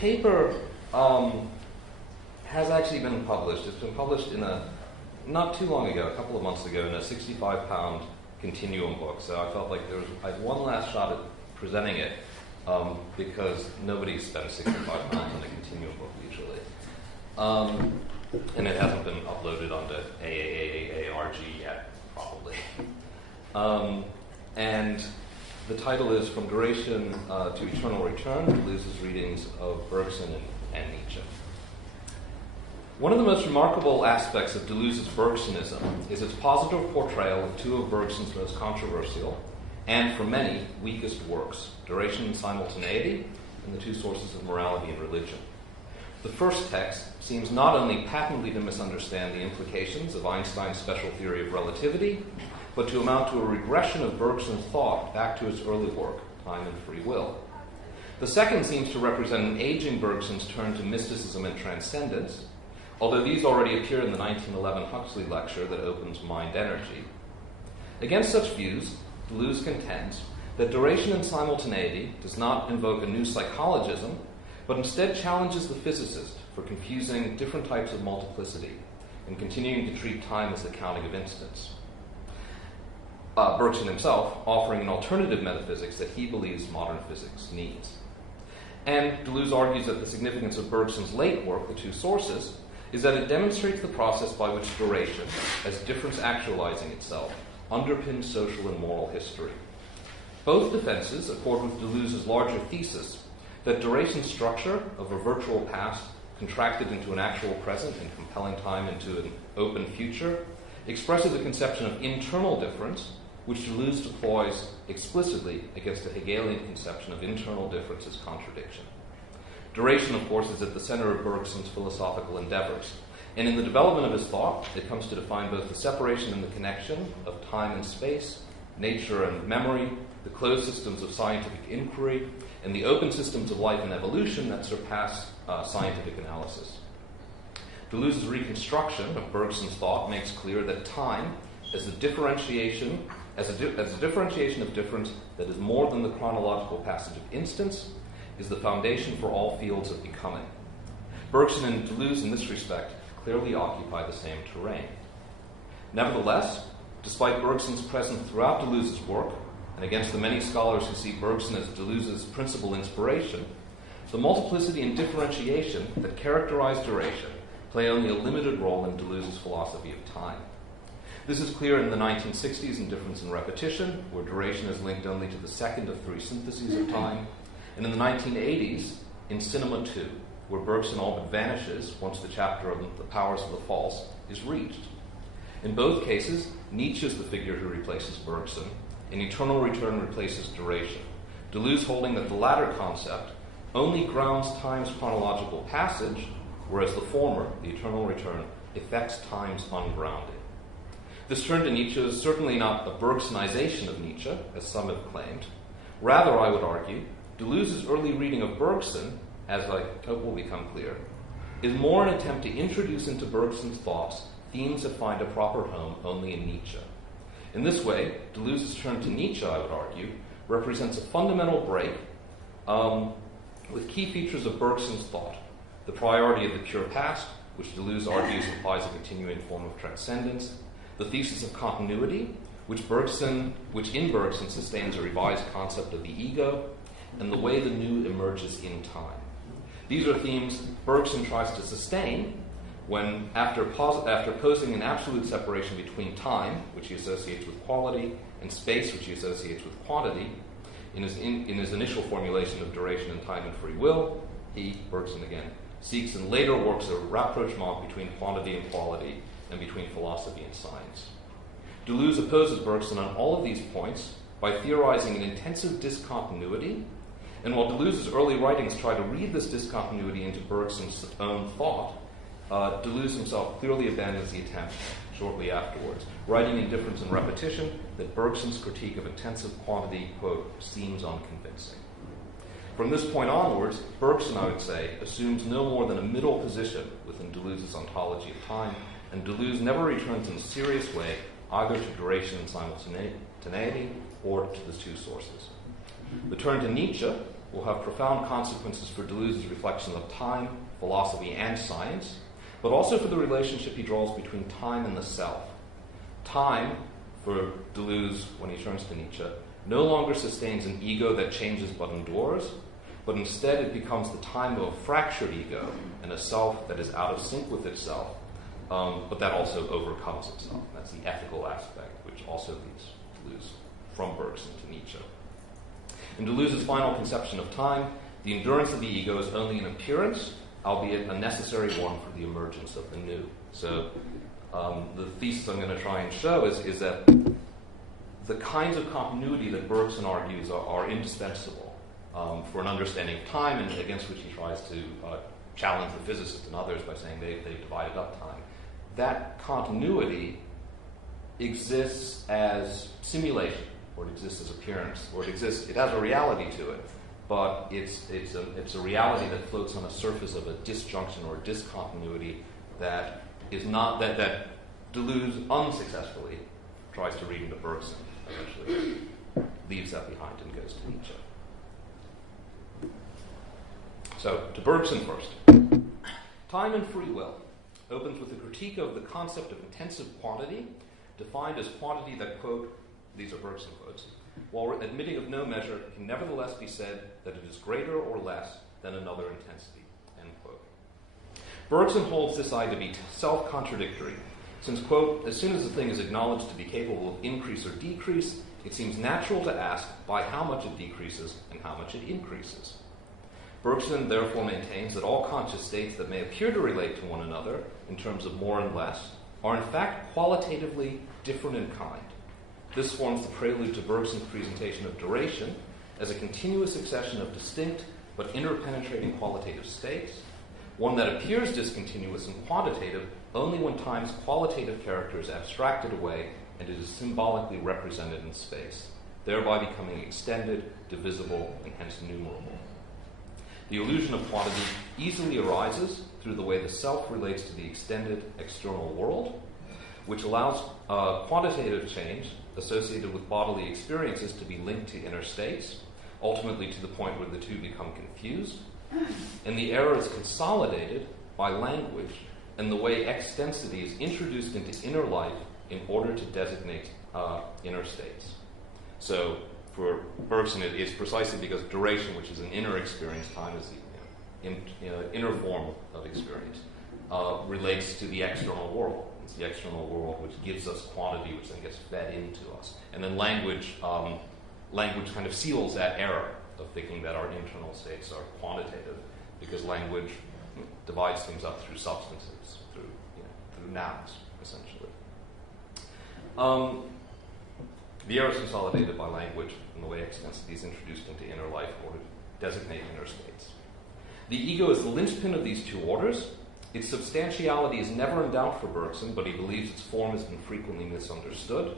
paper has actually been published. It's been published not too long ago, a couple of months ago, in a 65-pound continuum book. So I felt like I had one last shot at presenting it because nobody spends 65 pounds on a continuum book usually. And it hasn't been uploaded onto AAAARG yet, probably. And the title is From Duration to Eternal Return, Deleuze's Readings of Bergson and Nietzsche. One of the most remarkable aspects of Deleuze's Bergsonism is its positive portrayal of two of Bergson's most controversial, and for many, weakest works, Duration and Simultaneity, and The Two Sources of Morality and Religion. The first text seems not only patently to misunderstand the implications of Einstein's special theory of relativity, but to amount to a regression of Bergson's thought back to his early work, Time and Free Will. The second seems to represent an aging Bergson's turn to mysticism and transcendence, although these already appear in the 1911 Huxley lecture that opens Mind Energy. Against such views, Deleuze contends that duration and simultaneity does not invoke a new psychologism, but instead challenges the physicist for confusing different types of multiplicity and continuing to treat time as the counting of instants. Bergson himself offering an alternative metaphysics that he believes modern physics needs. And Deleuze argues that the significance of Bergson's late work, The Two Sources, is that it demonstrates the process by which duration, as difference actualizing itself, underpins social and moral history. Both defenses accord with Deleuze's larger thesis that duration's structure of a virtual past contracted into an actual present and compelling time into an open future expresses a conception of internal difference, which Deleuze deploys explicitly against a Hegelian conception of internal difference as contradiction. Duration, of course, is at the center of Bergson's philosophical endeavors, and in the development of his thought, it comes to define both the separation and the connection of time and space, nature and memory, the closed systems of scientific inquiry, and the open systems of life and evolution that surpass scientific analysis. Deleuze's reconstruction of Bergson's thought makes clear that time, as a differentiation of difference that is more than the chronological passage of instants, is the foundation for all fields of becoming. Bergson and Deleuze, in this respect, clearly occupy the same terrain. Nevertheless, despite Bergson's presence throughout Deleuze's work, and against the many scholars who see Bergson as Deleuze's principal inspiration, the multiplicity and differentiation that characterize duration play only a limited role in Deleuze's philosophy of time. This is clear in the 1960s in Difference and Repetition, where duration is linked only to the second of three syntheses of time, and in the 1980s in Cinema 2, where Bergson all but vanishes once the chapter on the powers of the false is reached. In both cases, Nietzsche is the figure who replaces Bergson, and Eternal Return replaces duration, Deleuze holding that the latter concept only grounds time's chronological passage, whereas the former, the Eternal Return, effects time's ungrounding. This turn to Nietzsche is certainly not a Bergsonization of Nietzsche, as some have claimed. Rather, I would argue, Deleuze's early reading of Bergson, as I hope will become clear, is more an attempt to introduce into Bergson's thoughts themes that find a proper home only in Nietzsche. In this way, Deleuze's turn to Nietzsche, I would argue, represents a fundamental break with key features of Bergson's thought. The priority of the pure past, which Deleuze argues implies a continuing form of transcendence, the thesis of continuity, which in Bergson sustains a revised concept of the ego, and the way the new emerges in time. These are themes Bergson tries to sustain when, after posing an absolute separation between time, which he associates with quality, and space, which he associates with quantity, in his initial formulation of duration and time and free will, he, Bergson again, seeks in later works a rapprochement between quantity and quality, and between philosophy and science. Deleuze opposes Bergson on all of these points by theorizing an intensive discontinuity, and while Deleuze's early writings try to read this discontinuity into Bergson's own thought, Deleuze himself clearly abandons the attempt shortly afterwards, writing in Difference and Repetition that Bergson's critique of intensive quantity, quote, seems unconvincing. From this point onwards, Bergson, I would say, assumes no more than a middle position within Deleuze's ontology of time, and Deleuze never returns in a serious way either to duration and simultaneity or to the two sources. The turn to Nietzsche, will have profound consequences for Deleuze's reflection of time, philosophy, and science, but also for the relationship he draws between time and the self. Time, for Deleuze, when he turns to Nietzsche, no longer sustains an ego that changes but endures, but instead it becomes the time of a fractured ego and a self that is out of sync with itself, but that also overcomes itself. That's the ethical aspect, which also leads Deleuze from Bergson to Nietzsche. In Deleuze's final conception of time, the endurance of the ego is only an appearance, albeit a necessary one for the emergence of the new. So the thesis I'm going to try and show is that the kinds of continuity that Bergson argues are indispensable for an understanding of time, and against which he tries to challenge the physicists and others by saying they've divided up time. That continuity exists as simulation, or it exists as appearance, or it has a reality to it, but it's a reality that floats on the surface of a disjunction or a discontinuity that is not that Deleuze unsuccessfully tries to read into Bergson, eventually leaves that behind and goes to Nietzsche. So, to Bergson first. Time and Free Will opens with a critique of the concept of intensive quantity, defined as quantity that, quote, these are Bergson quotes, while admitting of no measure, can nevertheless be said that it is greater or less than another intensity, end quote. Bergson holds this idea to be self-contradictory, since, quote, as soon as the thing is acknowledged to be capable of increase or decrease, it seems natural to ask by how much it decreases and how much it increases. Bergson therefore maintains that all conscious states that may appear to relate to one another in terms of more and less are in fact qualitatively different in kind. This forms the prelude to Bergson's presentation of duration as a continuous succession of distinct but interpenetrating qualitative states, one that appears discontinuous and quantitative only when time's qualitative character is abstracted away and it is symbolically represented in space, thereby becoming extended, divisible, and hence numerable. The illusion of quantity easily arises through the way the self relates to the extended external world, which allows quantitative change associated with bodily experiences to be linked to inner states, ultimately to the point where the two become confused, and the error is consolidated by language and the way extensity is introduced into inner life in order to designate inner states. So for Bergson, it's precisely because duration, which is an inner experience, time is the inner form of experience, relates to the external world. It's the external world which gives us quantity, which then gets fed into us. And then language kind of seals that error of thinking that our internal states are quantitative, because language divides things up through substances, through nouns, essentially. The error is consolidated by language and the way extensity is introduced into inner life in order to designate inner states. The ego is the linchpin of these two orders. Its substantiality is never in doubt for Bergson, but he believes its form has been frequently misunderstood.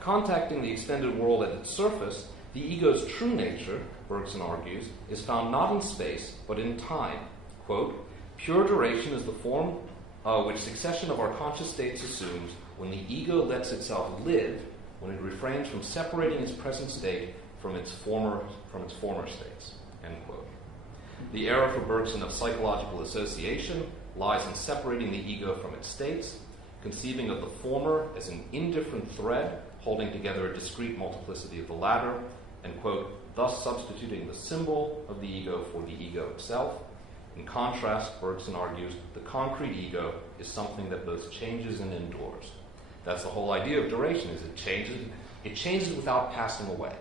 Contacting the extended world at its surface, the ego's true nature, Bergson argues, is found not in space, but in time. Quote, pure duration is the form which succession of our conscious states assumes when the ego lets itself live, when it refrains from separating its present state from its former states, end quote. The error for Bergson of psychological association lies in separating the ego from its states, conceiving of the former as an indifferent thread holding together a discrete multiplicity of the latter, and, quote, thus substituting the symbol of the ego for the ego itself. In contrast, Bergson argues, the concrete ego is something that both changes and endures. That's the whole idea of duration, is it changes without passing away.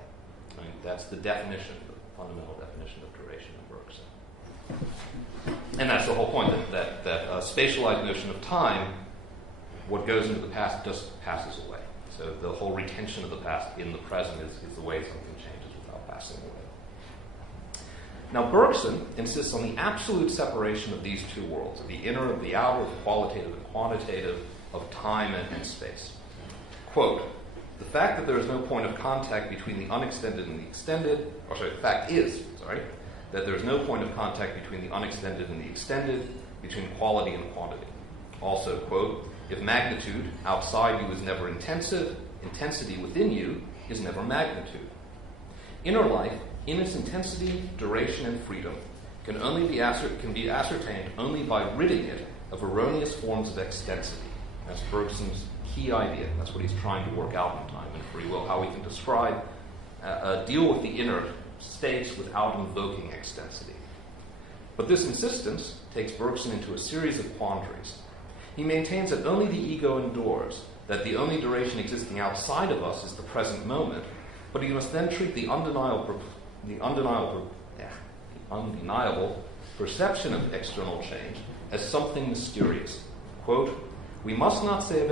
I mean, that's the definition, the fundamental definition of duration in Bergson. And that's the whole point, that a spatialized notion of time, what goes into the past just passes away. So the whole retention of the past in the present is the way something changes without passing away. Now, Bergson insists on the absolute separation of these two worlds, of the inner and the outer, of the qualitative and quantitative, of time and space. Quote, the fact that there is no point of contact between the unextended and the extended, the fact is, that there is no point of contact between the unextended and the extended, between quality and quantity. Also, quote, if magnitude outside you is never intensive, intensity within you is never magnitude. Inner life in its intensity, duration, and freedom, can be ascertained only by ridding it of erroneous forms of extensity. That's Bergson's key idea. That's what he's trying to work out in Time and Free Will, how we can describe, deal with the inert states without invoking extensity. But this insistence takes Bergson into a series of quandaries. He maintains that only the ego endures, that the only duration existing outside of us is the present moment, but he must then treat the undeniable perception of external change as something mysterious. Quote, "We must not say of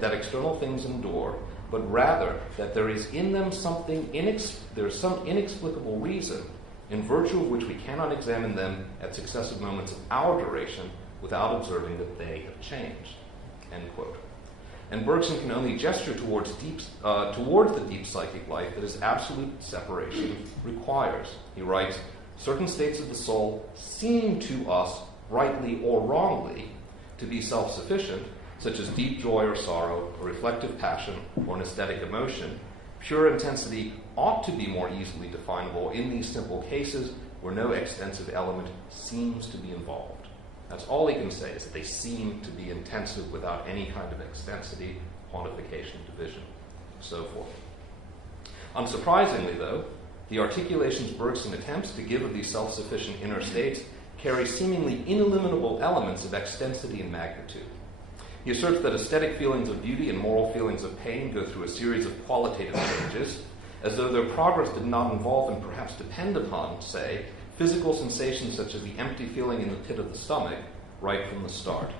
that external things endure, but rather that there is in them some inexplicable reason, in virtue of which we cannot examine them at successive moments of our duration without observing that they have changed." End quote. And Bergson can only gesture towards the deep psychic life that his absolute separation requires. He writes, "Certain states of the soul seem to us, rightly or wrongly, to be self-sufficient, such as deep joy or sorrow, or reflective passion, or an aesthetic emotion. Pure intensity ought to be more easily definable in these simple cases where no extensive element seems to be involved." That's all he can say, is that they seem to be intensive without any kind of extensity, quantification, division, and so forth. Unsurprisingly, though, the articulations Bergson attempts to give of these self-sufficient inner states carry seemingly ineliminable elements of extensity and magnitude. He asserts that aesthetic feelings of beauty and moral feelings of pain go through a series of qualitative changes, as though their progress did not involve and perhaps depend upon, say, physical sensations such as the empty feeling in the pit of the stomach right from the start.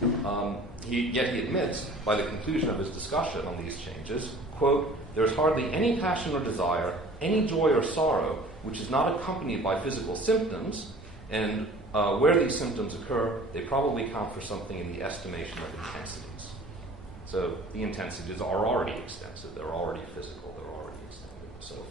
Yet he admits, by the conclusion of his discussion on these changes, quote, "There is hardly any passion or desire, any joy or sorrow, which is not accompanied by physical symptoms, and where these symptoms occur, they probably count for something in the estimation of intensities." So the intensities are already extensive, they're already physical, they're already extended, and so forth.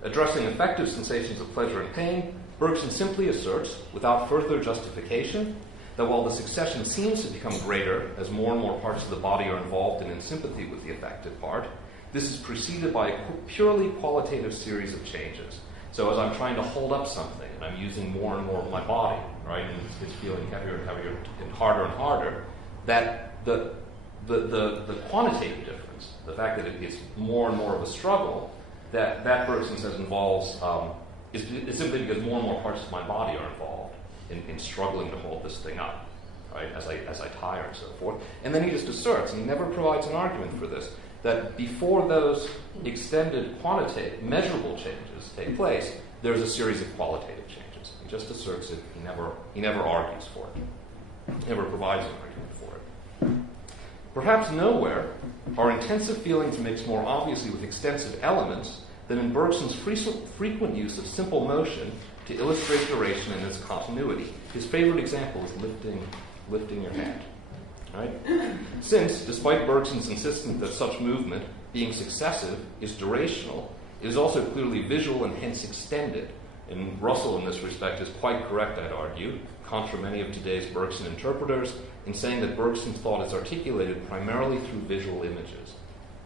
Addressing affective sensations of pleasure and pain, Bergson simply asserts, without further justification, that while the succession seems to become greater as more and more parts of the body are involved and in sympathy with the affected part, this is preceded by a purely qualitative series of changes. So as I'm trying to hold up something, and I'm using more and more of my body, right, and it's feeling heavier and heavier and harder, that the quantitative difference, the fact that it gets more and more of a struggle, that Bergson says involves, is simply because more and more parts of my body are involved in struggling to hold this thing up, right, as I tire and so forth. And then he just asserts, and he never provides an argument for this, that before those extended quantitative, measurable changes take place, there's a series of qualitative changes. He just asserts it, he never argues for it. He never provides an argument for it. Perhaps nowhere are intensive feelings mixed more obviously with extensive elements than in Bergson's frequent use of simple motion to illustrate duration and its continuity. His favorite example is lifting your hand. Right? Since, despite Bergson's insistence that such movement, being successive, is durational, it is also clearly visual and hence extended. And Russell, in this respect, is quite correct, I'd argue, contra many of today's Bergson interpreters, in saying that Bergson's thought is articulated primarily through visual images.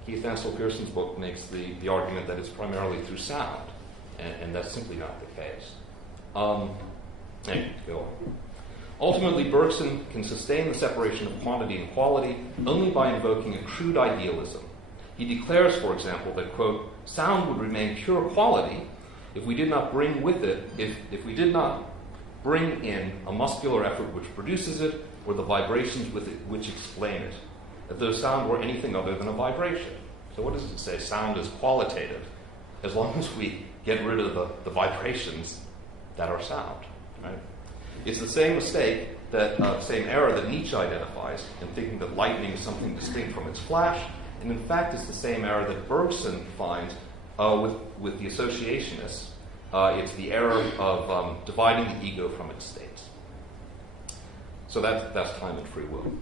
Keith Ansel Pearson's book makes the argument that it's primarily through sound, and that's simply not the case. Anyway, go on. Ultimately, Bergson can sustain the separation of quantity and quality only by invoking a crude idealism. He declares, for example, that, quote, "Sound would remain pure quality if we did not bring with it, if we did not bring in a muscular effort which produces it, or the vibrations with it which explain it, as though sound were anything other than a vibration." So what does it say? Sound is qualitative, as long as we get rid of the vibrations that are sound, right? It's the same mistake, same error that Nietzsche identifies in thinking that lightning is something distinct from its flash, and in fact it's the same error that Bergson finds with the associationists. It's the error of dividing the ego from its states. So that's time and free will.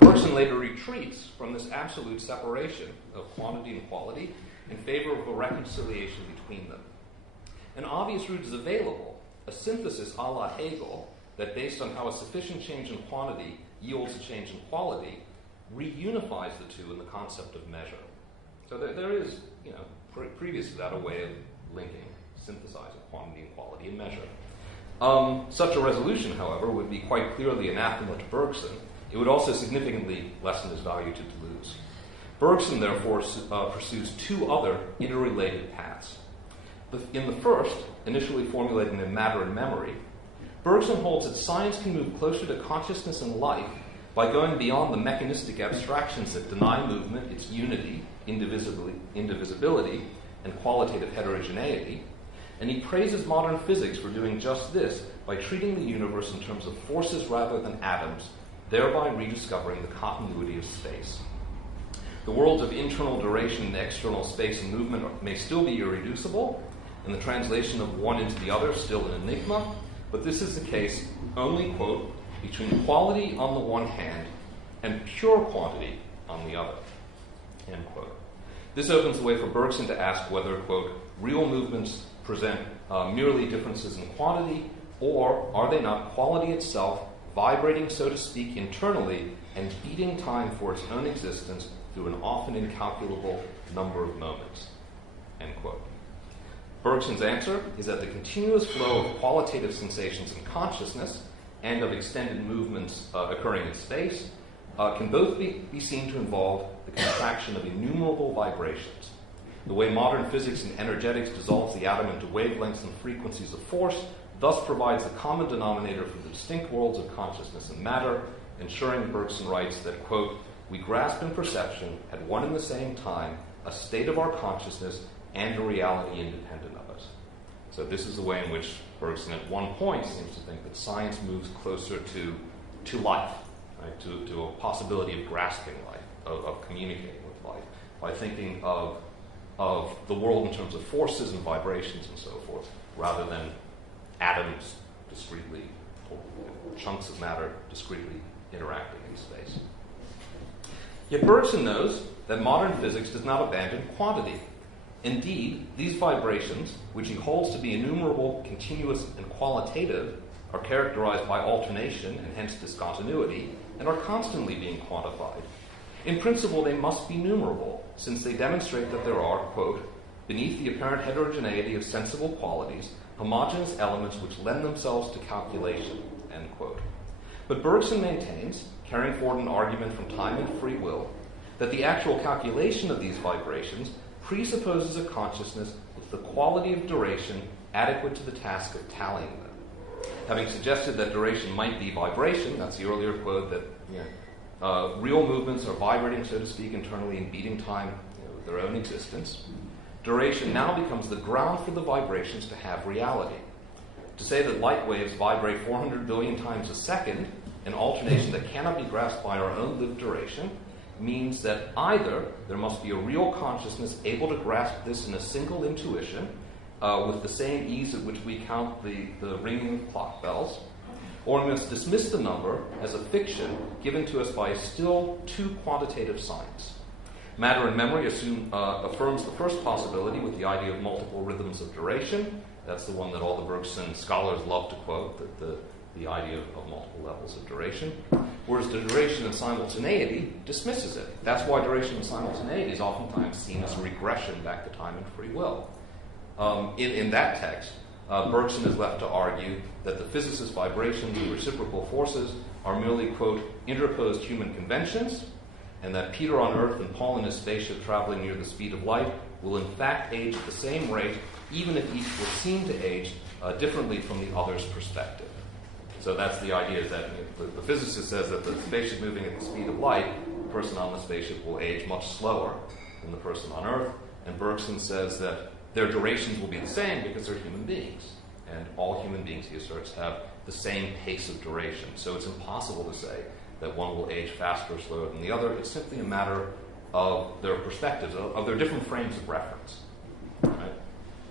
Bergson later retreats from this absolute separation of quantity and quality in favor of a reconciliation between them. An obvious route is available, a synthesis a la Hegel, that based on how a sufficient change in quantity yields a change in quality, reunifies the two in the concept of measure. So there is, previous to that, a way of linking, synthesizing quantity and quality in measure. Such a resolution, however, would be quite clearly anathema to Bergson. It would also significantly lessen his value to Deleuze. Bergson, therefore, pursues two other interrelated paths. In the first, initially formulating in Matter and Memory, Bergson holds that science can move closer to consciousness and life by going beyond the mechanistic abstractions that deny movement its unity, indivisibility, and qualitative heterogeneity, and he praises modern physics for doing just this by treating the universe in terms of forces rather than atoms, thereby rediscovering the continuity of space. The worlds of internal duration and external space and movement may still be irreducible, and the translation of one into the other still an enigma, but this is the case only, quote, between quality on the one hand and pure quantity on the other, end quote. This opens the way for Bergson to ask whether, quote, real movements present merely differences in quantity, or are they not quality itself vibrating, so to speak, internally and beating time for its own existence through an often incalculable number of moments, end quote. Bergson's answer is that the continuous flow of qualitative sensations in consciousness and of extended movements occurring in space can both be seen to involve the contraction of innumerable vibrations. The way modern physics and energetics dissolves the atom into wavelengths and frequencies of force thus provides the common denominator for the distinct worlds of consciousness and matter, ensuring, Bergson writes, that, quote, we grasp in perception at one and the same time a state of our consciousness and a reality independent of us. So this is the way in which Bergson at one point seems to think that science moves closer to life, right? to a possibility of grasping life, of communicating with life, by thinking of the world in terms of forces and vibrations and so forth, rather than atoms discretely, or chunks of matter discretely interacting in space. Yet Bergson knows that modern physics does not abandon quantity. Indeed, these vibrations, which he holds to be innumerable, continuous, and qualitative, are characterized by alternation and hence discontinuity, and are constantly being quantified. In principle, they must be numerable, since they demonstrate that there are, quote, beneath the apparent heterogeneity of sensible qualities, homogeneous elements which lend themselves to calculation, end quote. But Bergson maintains, carrying forward an argument from time and free will, that the actual calculation of these vibrations presupposes a consciousness with the quality of duration adequate to the task of tallying them. Having suggested that duration might be vibration, that's the earlier quote, that real movements are vibrating, so to speak, internally and beating time with their own existence, duration now becomes the ground for the vibrations to have reality. To say that light waves vibrate 400 billion times a second, an alternation that cannot be grasped by our own lived duration, means that either there must be a real consciousness able to grasp this in a single intuition, with the same ease at which we count the ringing of clock bells, or we must dismiss the number as a fiction given to us by a still too quantitative science. Matter and Memory affirms the first possibility with the idea of multiple rhythms of duration. That's the one that all the Bergson scholars love to quote, the idea of multiple levels of duration. Whereas the duration and simultaneity dismisses it. That's why duration and simultaneity is oftentimes seen as a regression back to time and free will. In that text, Bergson is left to argue that the physicist's vibrations and reciprocal forces are merely, quote, interposed human conventions, and that Peter on Earth and Paul in his spaceship traveling near the speed of light will in fact age at the same rate, even if each will seem to age differently from the other's perspective. So that's the idea, is that the physicist says that the spaceship moving at the speed of light, the person on the spaceship will age much slower than the person on Earth, and Bergson says that their durations will be the same because they're human beings. And all human beings, he asserts, have the same pace of duration. So it's impossible to say that one will age faster or slower than the other. It's simply a matter of their perspectives, of their different frames of reference. Right?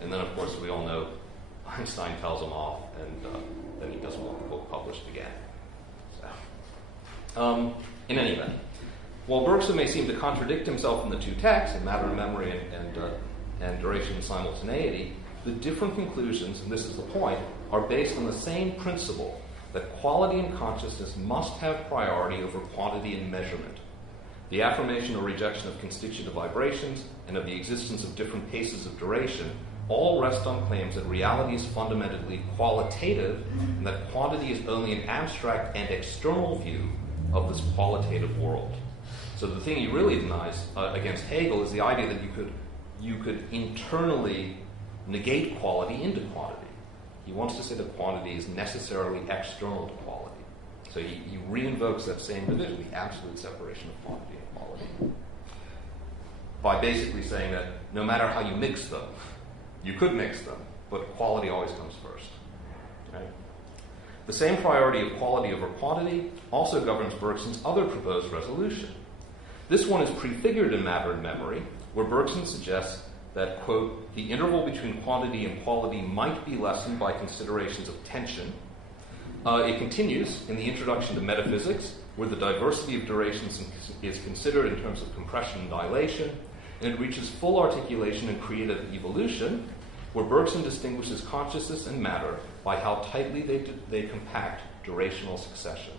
And then, of course, we all know Einstein tells him off, and then he doesn't want the book published again. So, in any event, while Bergson may seem to contradict himself in the two texts, in Matter and Memory and duration and simultaneity, the different conclusions, and this is the point, are based on the same principle that quality and consciousness must have priority over quantity and measurement. the affirmation or rejection of constitutive vibrations, and of the existence of different paces of duration all rest on claims that reality is fundamentally qualitative and that quantity is only an abstract and external view of this qualitative world. So the thing he really denies against Hegel is the idea that you could internally negate quality into quantity. He wants to say that quantity is necessarily external to quality. So he reinvokes that same division, the absolute separation of quantity and quality, by basically saying that no matter how you mix them, you could mix them, but quality always comes first. Okay? The same priority of quality over quantity also governs Bergson's other proposed resolution. This one is prefigured in Matter and Memory, where Bergson suggests that, quote, the interval between quantity and quality might be lessened by considerations of tension. It continues in the introduction to Metaphysics, where the diversity of durations is considered in terms of compression and dilation, and it reaches full articulation in creative evolution, where Bergson distinguishes consciousness and matter by how tightly they compact durational succession.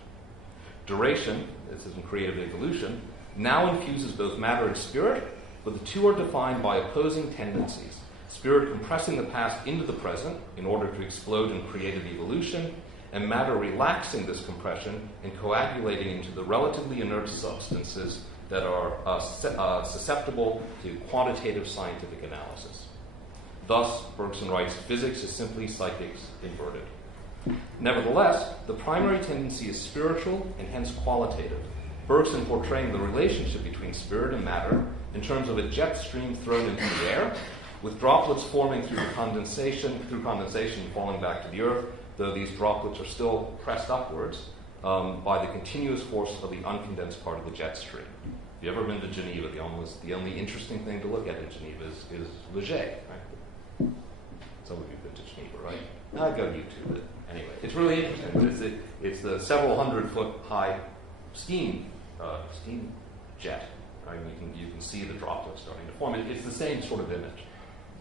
Duration, this is in creative evolution, now infuses both matter and spirit, but the two are defined by opposing tendencies. Spirit compressing the past into the present in order to explode in creative evolution, and matter relaxing this compression and coagulating into the relatively inert substances that are susceptible to quantitative scientific analysis. Thus, Bergson writes, physics is simply psychics inverted. Nevertheless, the primary tendency is spiritual and hence qualitative, Bergson portraying the relationship between spirit and matter in terms of a jet stream thrown into the air, with droplets forming through condensation falling back to the earth, though these droplets are still pressed upwards by the continuous force of the uncondensed part of the jet stream. If you've ever been to Geneva, the only interesting thing to look at in Geneva is Le Jet, right? Some of you have been to Geneva, right? I'd go to YouTube it. Anyway, it's really interesting, but it's the several hundred foot high steam jet. Right? You can see the droplets starting to form. It's the same sort of image.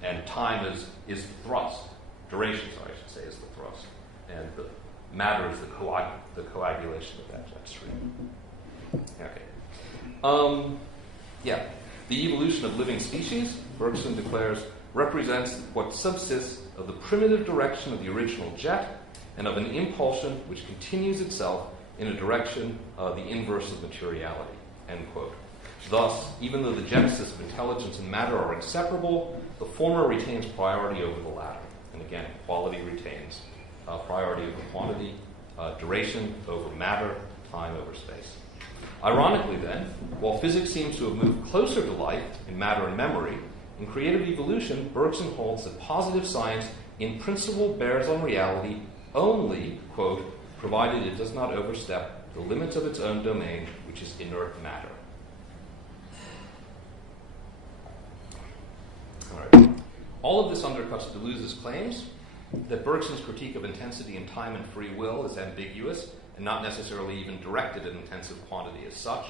And time is the thrust. Duration, I should say, is the thrust. And the matter is the coagulation of that jet stream. Okay. The evolution of living species, Bergson declares, represents what subsists of the primitive direction of the original jet and of an impulsion which continues itself in a direction the inverse of materiality, end quote. Thus, even though the genesis of intelligence and matter are inseparable, the former retains priority over the latter. And again, quality retains priority over quantity, duration over matter, time over space. Ironically then, while physics seems to have moved closer to life in matter and memory, in creative evolution, Bergson holds that positive science in principle bears on reality only, quote, provided it does not overstep the limits of its own domain, which is inert matter. All right. All of this undercuts Deleuze's claims that Bergson's critique of intensity in time and free will is ambiguous and not necessarily even directed at intensive quantity as such.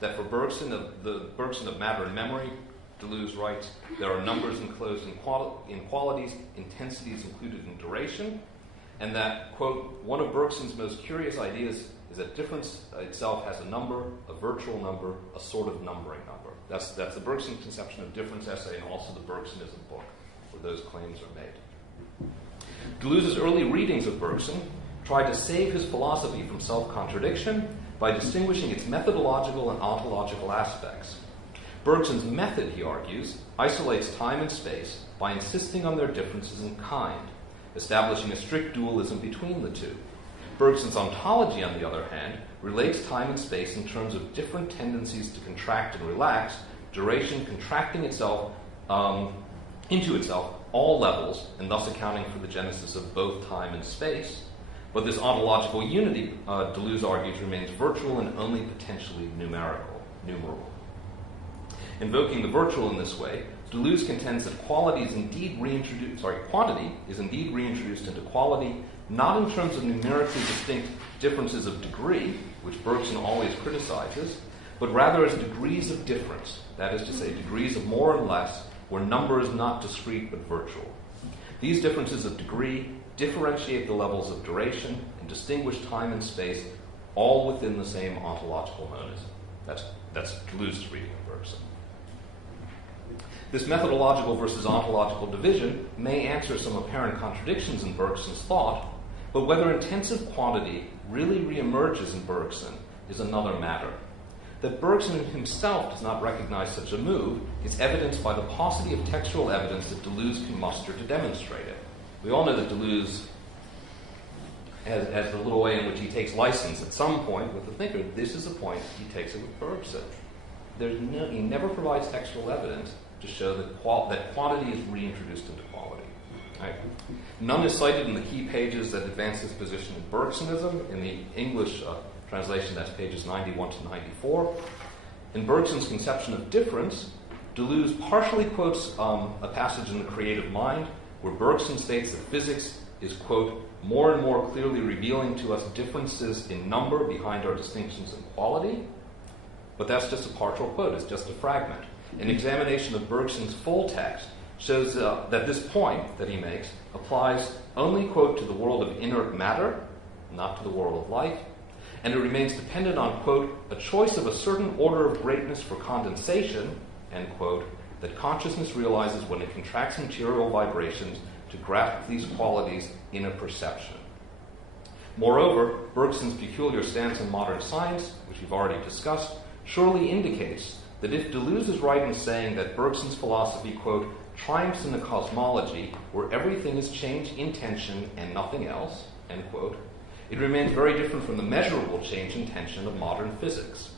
That for Bergson of matter and memory, Deleuze writes, there are numbers enclosed in qualities, intensities included in duration, and that, quote, one of Bergson's most curious ideas is that difference itself has a number, a virtual number, a sort of numbering number. That's the Bergson conception of difference essay and also the Bergsonism book, where those claims are made. Deleuze's early readings of Bergson tried to save his philosophy from self-contradiction by distinguishing its methodological and ontological aspects. Bergson's method, he argues, isolates time and space by insisting on their differences in kind, establishing a strict dualism between the two. Bergson's ontology, on the other hand, relates time and space in terms of different tendencies to contract and relax, duration contracting itself into itself, all levels, and thus accounting for the genesis of both time and space. But this ontological unity, Deleuze argues, remains virtual and only potentially numerable. Invoking the virtual in this way, Deleuze contends that quantity is indeed reintroduced into quality, not in terms of numerically distinct differences of degree, which Bergson always criticizes, but rather as degrees of difference, that is to say, degrees of more and less, where number is not discrete but virtual. These differences of degree differentiate the levels of duration and distinguish time and space, all within the same ontological monism. That's Deleuze's reading of Bergson. This methodological versus ontological division may answer some apparent contradictions in Bergson's thought, but whether intensive quantity really reemerges in Bergson is another matter. That Bergson himself does not recognize such a move is evidenced by the paucity of textual evidence that Deleuze can muster to demonstrate it. We all know that Deleuze has the little way in which he takes license at some point with the thinker. This is the point he takes it with Bergson. He never provides textual evidence to show that quantity is reintroduced into quality. Right? None is cited in the key pages that advance this position in Bergsonism. In the English translation, that's pages 91 to 94. In Bergson's conception of difference, Deleuze partially quotes a passage in The Creative Mind where Bergson states that physics is, quote, more and more clearly revealing to us differences in number behind our distinctions in quality. But that's just a partial quote, it's just a fragment. An examination of Bergson's full text shows that this point that he makes applies only, quote, to the world of inert matter, not to the world of life, and it remains dependent on, quote, a choice of a certain order of greatness for condensation, end quote, that consciousness realizes when it contracts material vibrations to grasp these qualities in a perception. Moreover, Bergson's peculiar stance in modern science, which we've already discussed, surely indicates that if Deleuze is right in saying that Bergson's philosophy, quote, triumphs in a cosmology where everything is change intention and nothing else, end quote, it remains very different from the measurable change intention of modern physics.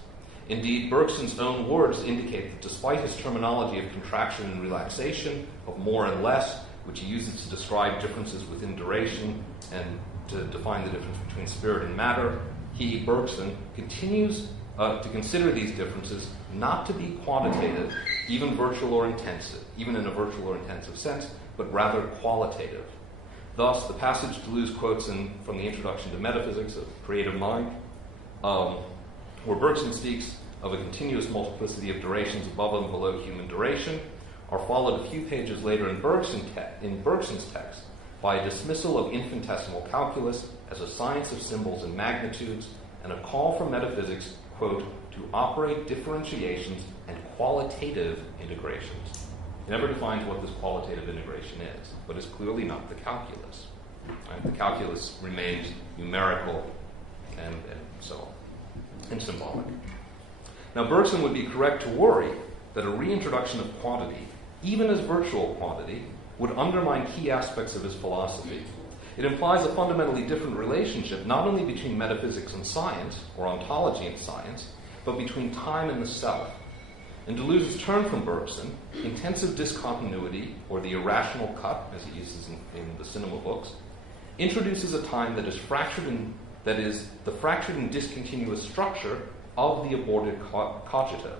Indeed, Bergson's own words indicate that despite his terminology of contraction and relaxation, of more and less, which he uses to describe differences within duration and to define the difference between spirit and matter, he, Bergson, continues to consider these differences not to be quantitative, even in a virtual or intensive sense, but rather qualitative. Thus, the passage Deleuze quotes from the Introduction to Metaphysics of Creative Mind, where Bergson speaks of a continuous multiplicity of durations above and below human duration, are followed a few pages later in Bergson's text by a dismissal of infinitesimal calculus as a science of symbols and magnitudes, and a call for metaphysics, quote, to operate differentiations and qualitative integrations. He never defines what this qualitative integration is, but it's clearly not the calculus. Right? The calculus remains numerical and so on, and symbolic. Now, Bergson would be correct to worry that a reintroduction of quantity, even as virtual quantity, would undermine key aspects of his philosophy. It implies a fundamentally different relationship not only between metaphysics and science, or ontology and science, but between time and the self. In Deleuze's turn from Bergson, intensive discontinuity, or the irrational cut, as he uses in the cinema books, introduces a time that is the fractured and discontinuous structure of the aborted cogito.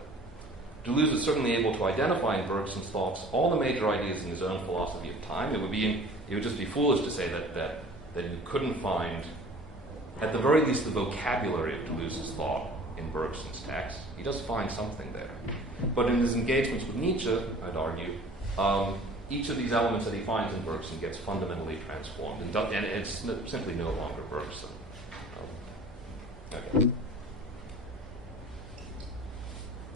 Deleuze is certainly able to identify in Bergson's thoughts all the major ideas in his own philosophy of time. It would just be foolish to say that you couldn't find, at the very least, the vocabulary of Deleuze's thought in Bergson's text. He does find something there. But in his engagements with Nietzsche, I'd argue, each of these elements that he finds in Bergson gets fundamentally transformed, and it's simply no longer Bergson. Okay.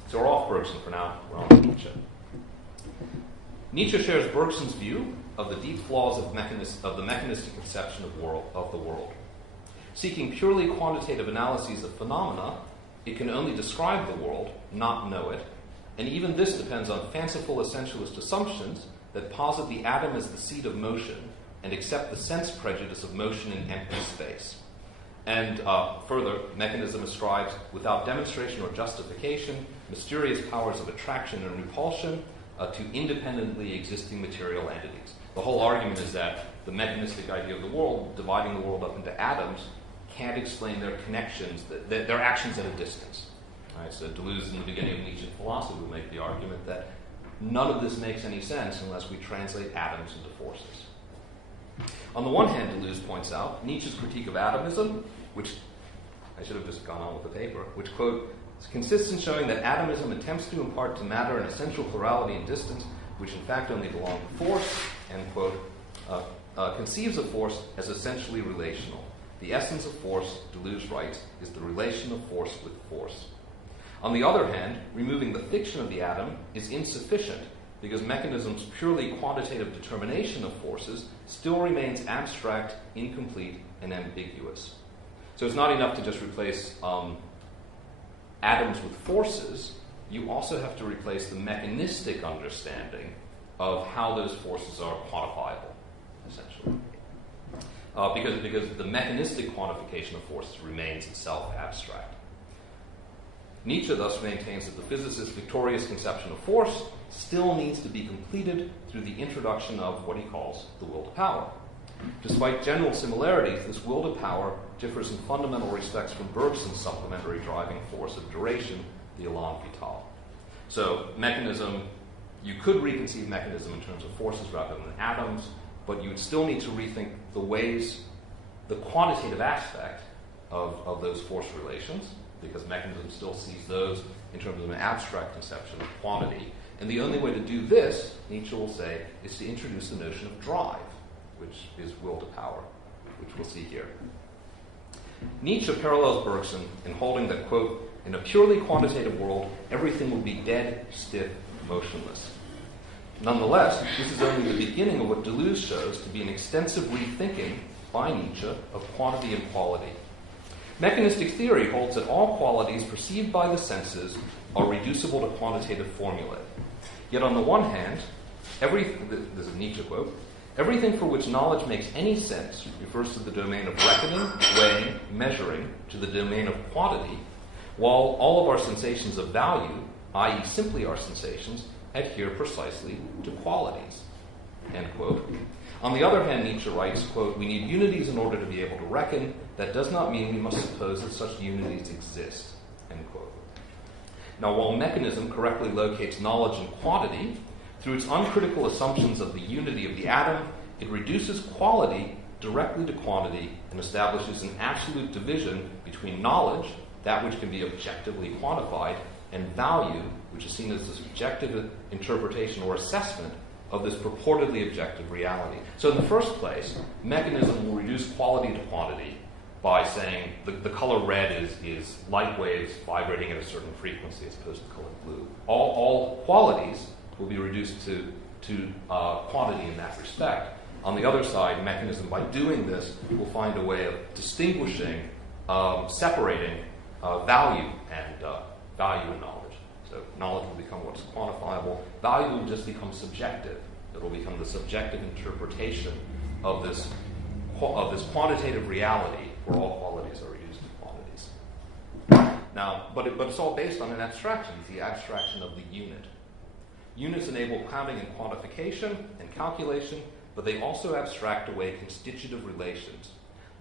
So we're off Bergson for now. We're on to Nietzsche. Nietzsche shares Bergson's view of the deep flaws of the mechanistic conception of the world. Seeking purely quantitative analyses of phenomena, it can only describe the world, not know it, and even this depends on fanciful essentialist assumptions that posit the atom as the seat of motion and accept the sense prejudice of motion in empty space. And further, mechanism ascribes, without demonstration or justification, mysterious powers of attraction and repulsion to independently existing material entities. The whole argument is that the mechanistic idea of the world, dividing the world up into atoms, can't explain their connections, their actions at a distance. Right? So Deleuze, in the beginning of Nietzsche's philosophy, would make the argument that none of this makes any sense unless we translate atoms into forces. On the one hand, Deleuze points out Nietzsche's critique of atomism, which I should have just gone on with the paper, which, quote, consists in showing that atomism attempts to impart to matter an essential plurality and distance, which in fact only belong to force, end quote, conceives of force as essentially relational. The essence of force, Deleuze writes, is the relation of force with force. On the other hand, removing the fiction of the atom is insufficient because mechanism's purely quantitative determination of forces still remains abstract, incomplete, and ambiguous. So it's not enough to just replace atoms with forces. You also have to replace the mechanistic understanding of how those forces are quantifiable, essentially. Because the mechanistic quantification of forces remains itself abstract. Nietzsche thus maintains that the physicist's victorious conception of force still needs to be completed through the introduction of what he calls the will to power. Despite general similarities, this will to power differs in fundamental respects from Bergson's supplementary driving force of duration, the élan vital. So mechanism, you could reconceive mechanism in terms of forces rather than atoms, but you would still need to rethink the ways, the quantitative aspect of those force relations, because mechanism still sees those in terms of an abstract conception of quantity. And the only way to do this, Nietzsche will say, is to introduce the notion of drive, which is will to power, which we'll see here. Nietzsche parallels Bergson in holding that, quote, in a purely quantitative world, everything will be dead, stiff, motionless. Nonetheless, this is only the beginning of what Deleuze shows to be an extensive rethinking by Nietzsche of quantity and quality. Mechanistic theory holds that all qualities perceived by the senses are reducible to quantitative formulae. Yet on the one hand, this is a Nietzsche quote, everything for which knowledge makes any sense refers to the domain of reckoning, weighing, measuring, to the domain of quantity, while all of our sensations of value, i.e. simply our sensations, adhere precisely to qualities, end quote. On the other hand, Nietzsche writes, quote, we need unities in order to be able to reckon. That does not mean we must suppose that such unities exist, end quote. Now, while mechanism correctly locates knowledge and quantity, through its uncritical assumptions of the unity of the atom, it reduces quality directly to quantity and establishes an absolute division between knowledge, that which can be objectively quantified, and value, which is seen as the subjective interpretation or assessment of this purportedly objective reality. So in the first place, mechanism will reduce quality to quantity by saying the color red is light waves vibrating at a certain frequency as opposed to the color blue. All qualities will be reduced to quantity in that respect. On the other side, mechanism, by doing this, will find a way of distinguishing, separating value and knowledge. So knowledge will become what's quantifiable. Value will just become subjective. It will become the subjective interpretation of this quantitative reality where all qualities are reduced to quantities. Now, but it's all based on an abstraction. It's the abstraction of the unit. Units enable counting and quantification and calculation, but they also abstract away constitutive relations.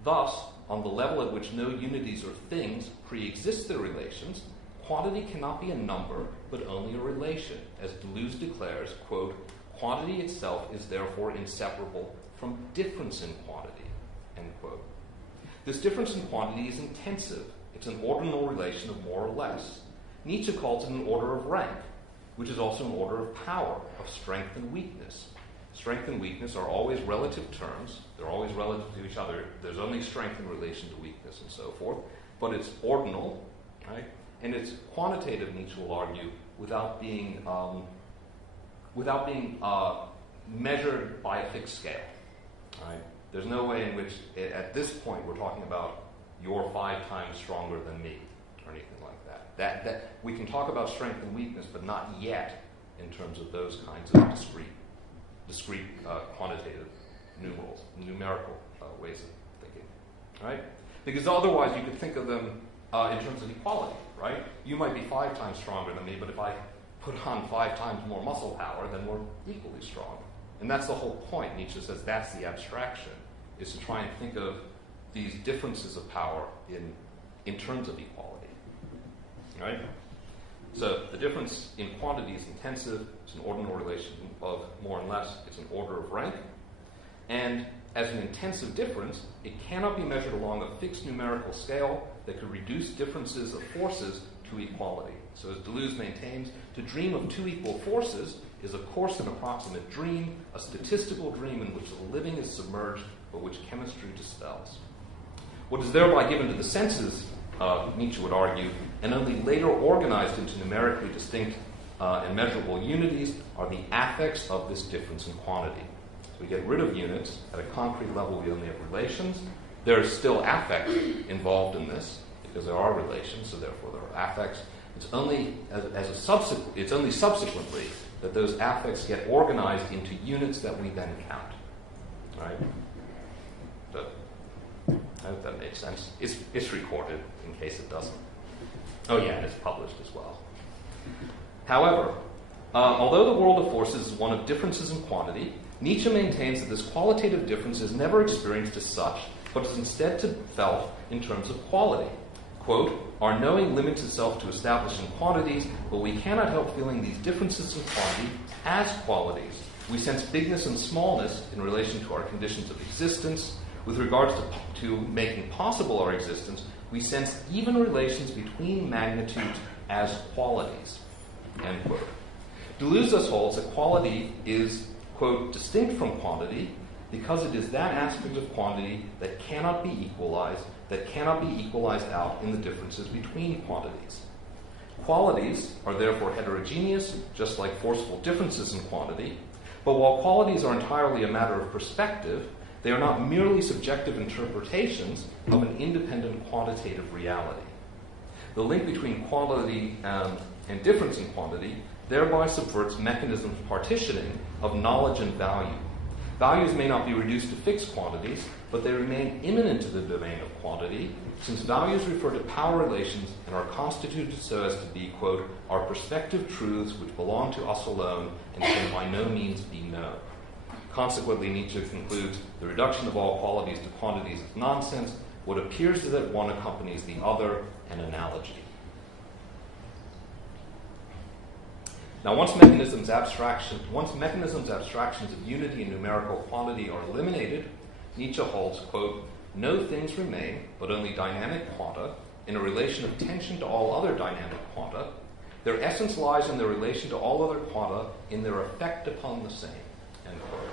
Thus, on the level at which no unities or things pre-exist their relations, quantity cannot be a number, but only a relation. As Deleuze declares, quote, quantity itself is therefore inseparable from difference in quantity, end quote. This difference in quantity is intensive. It's an ordinal relation of more or less. Nietzsche calls it an order of rank, which is also an order of power, of strength and weakness. Strength and weakness are always relative terms. They're always relative to each other. There's only strength in relation to weakness and so forth. But it's ordinal, right? And it's quantitative, Nietzsche will argue, without being measured by a fixed scale. Right? There's no way in which, at this point, we're talking about you're 5 times stronger than me, or anything like that. That we can talk about strength and weakness, but not yet in terms of those kinds of discrete quantitative numerical ways of thinking, right? Because otherwise, you could think of them in terms of equality, right? You might be 5 times stronger than me, but if I put on 5 times more muscle power, then we're equally strong. And that's the whole point. Nietzsche says that's the abstraction, is to try and think of these differences of power in terms of equality, right? So the difference in quantity is intensive. It's an ordinal relation of more and less. It's an order of rank. And as an intensive difference, it cannot be measured along a fixed numerical scale that could reduce differences of forces to equality. So as Deleuze maintains, to dream of 2 equal forces is of course an approximate dream, a statistical dream in which the living is submerged, but which chemistry dispels. What is thereby given to the senses Nietzsche would argue, and only later organized into numerically distinct and measurable unities are the affects of this difference in quantity. So we get rid of units. At a concrete level, we only have relations. There is still affect involved in this, because there are relations, so therefore there are affects. It's only it's only subsequently that those affects get organized into units that we then count. Right? So, I hope that makes sense. It's recorded in case it doesn't. Oh yeah, and it's published as well. However, although the world of forces is one of differences in quantity, Nietzsche maintains that this qualitative difference is never experienced as such, but is instead felt in terms of quality. Quote, our knowing limits itself to establishing quantities, but we cannot help feeling these differences in quantity as qualities. We sense bigness and smallness in relation to our conditions of existence. With regards to making possible our existence, we sense even relations between magnitudes as qualities. End quote. Deleuze thus holds that quality is, quote, distinct from quantity because it is that aspect of quantity that cannot be equalized out in the differences between quantities. Qualities are therefore heterogeneous, just like forceful differences in quantity, but while qualities are entirely a matter of perspective, they are not merely subjective interpretations of an independent quantitative reality. The link between quality and difference in quantity thereby subverts mechanisms of partitioning of knowledge and value. Values may not be reduced to fixed quantities, but they remain immanent to the domain of quantity, since values refer to power relations and are constituted so as to be, quote, our perspective truths which belong to us alone and can by no means be known. Consequently, Nietzsche concludes the reduction of all qualities to quantities is nonsense. What appears is that one accompanies the other, an analogy. Now, once mechanisms' abstractions of unity and numerical quantity are eliminated, Nietzsche holds, quote, no things remain, but only dynamic quanta, in a relation of tension to all other dynamic quanta. Their essence lies in their relation to all other quanta, in their effect upon the same, end quote.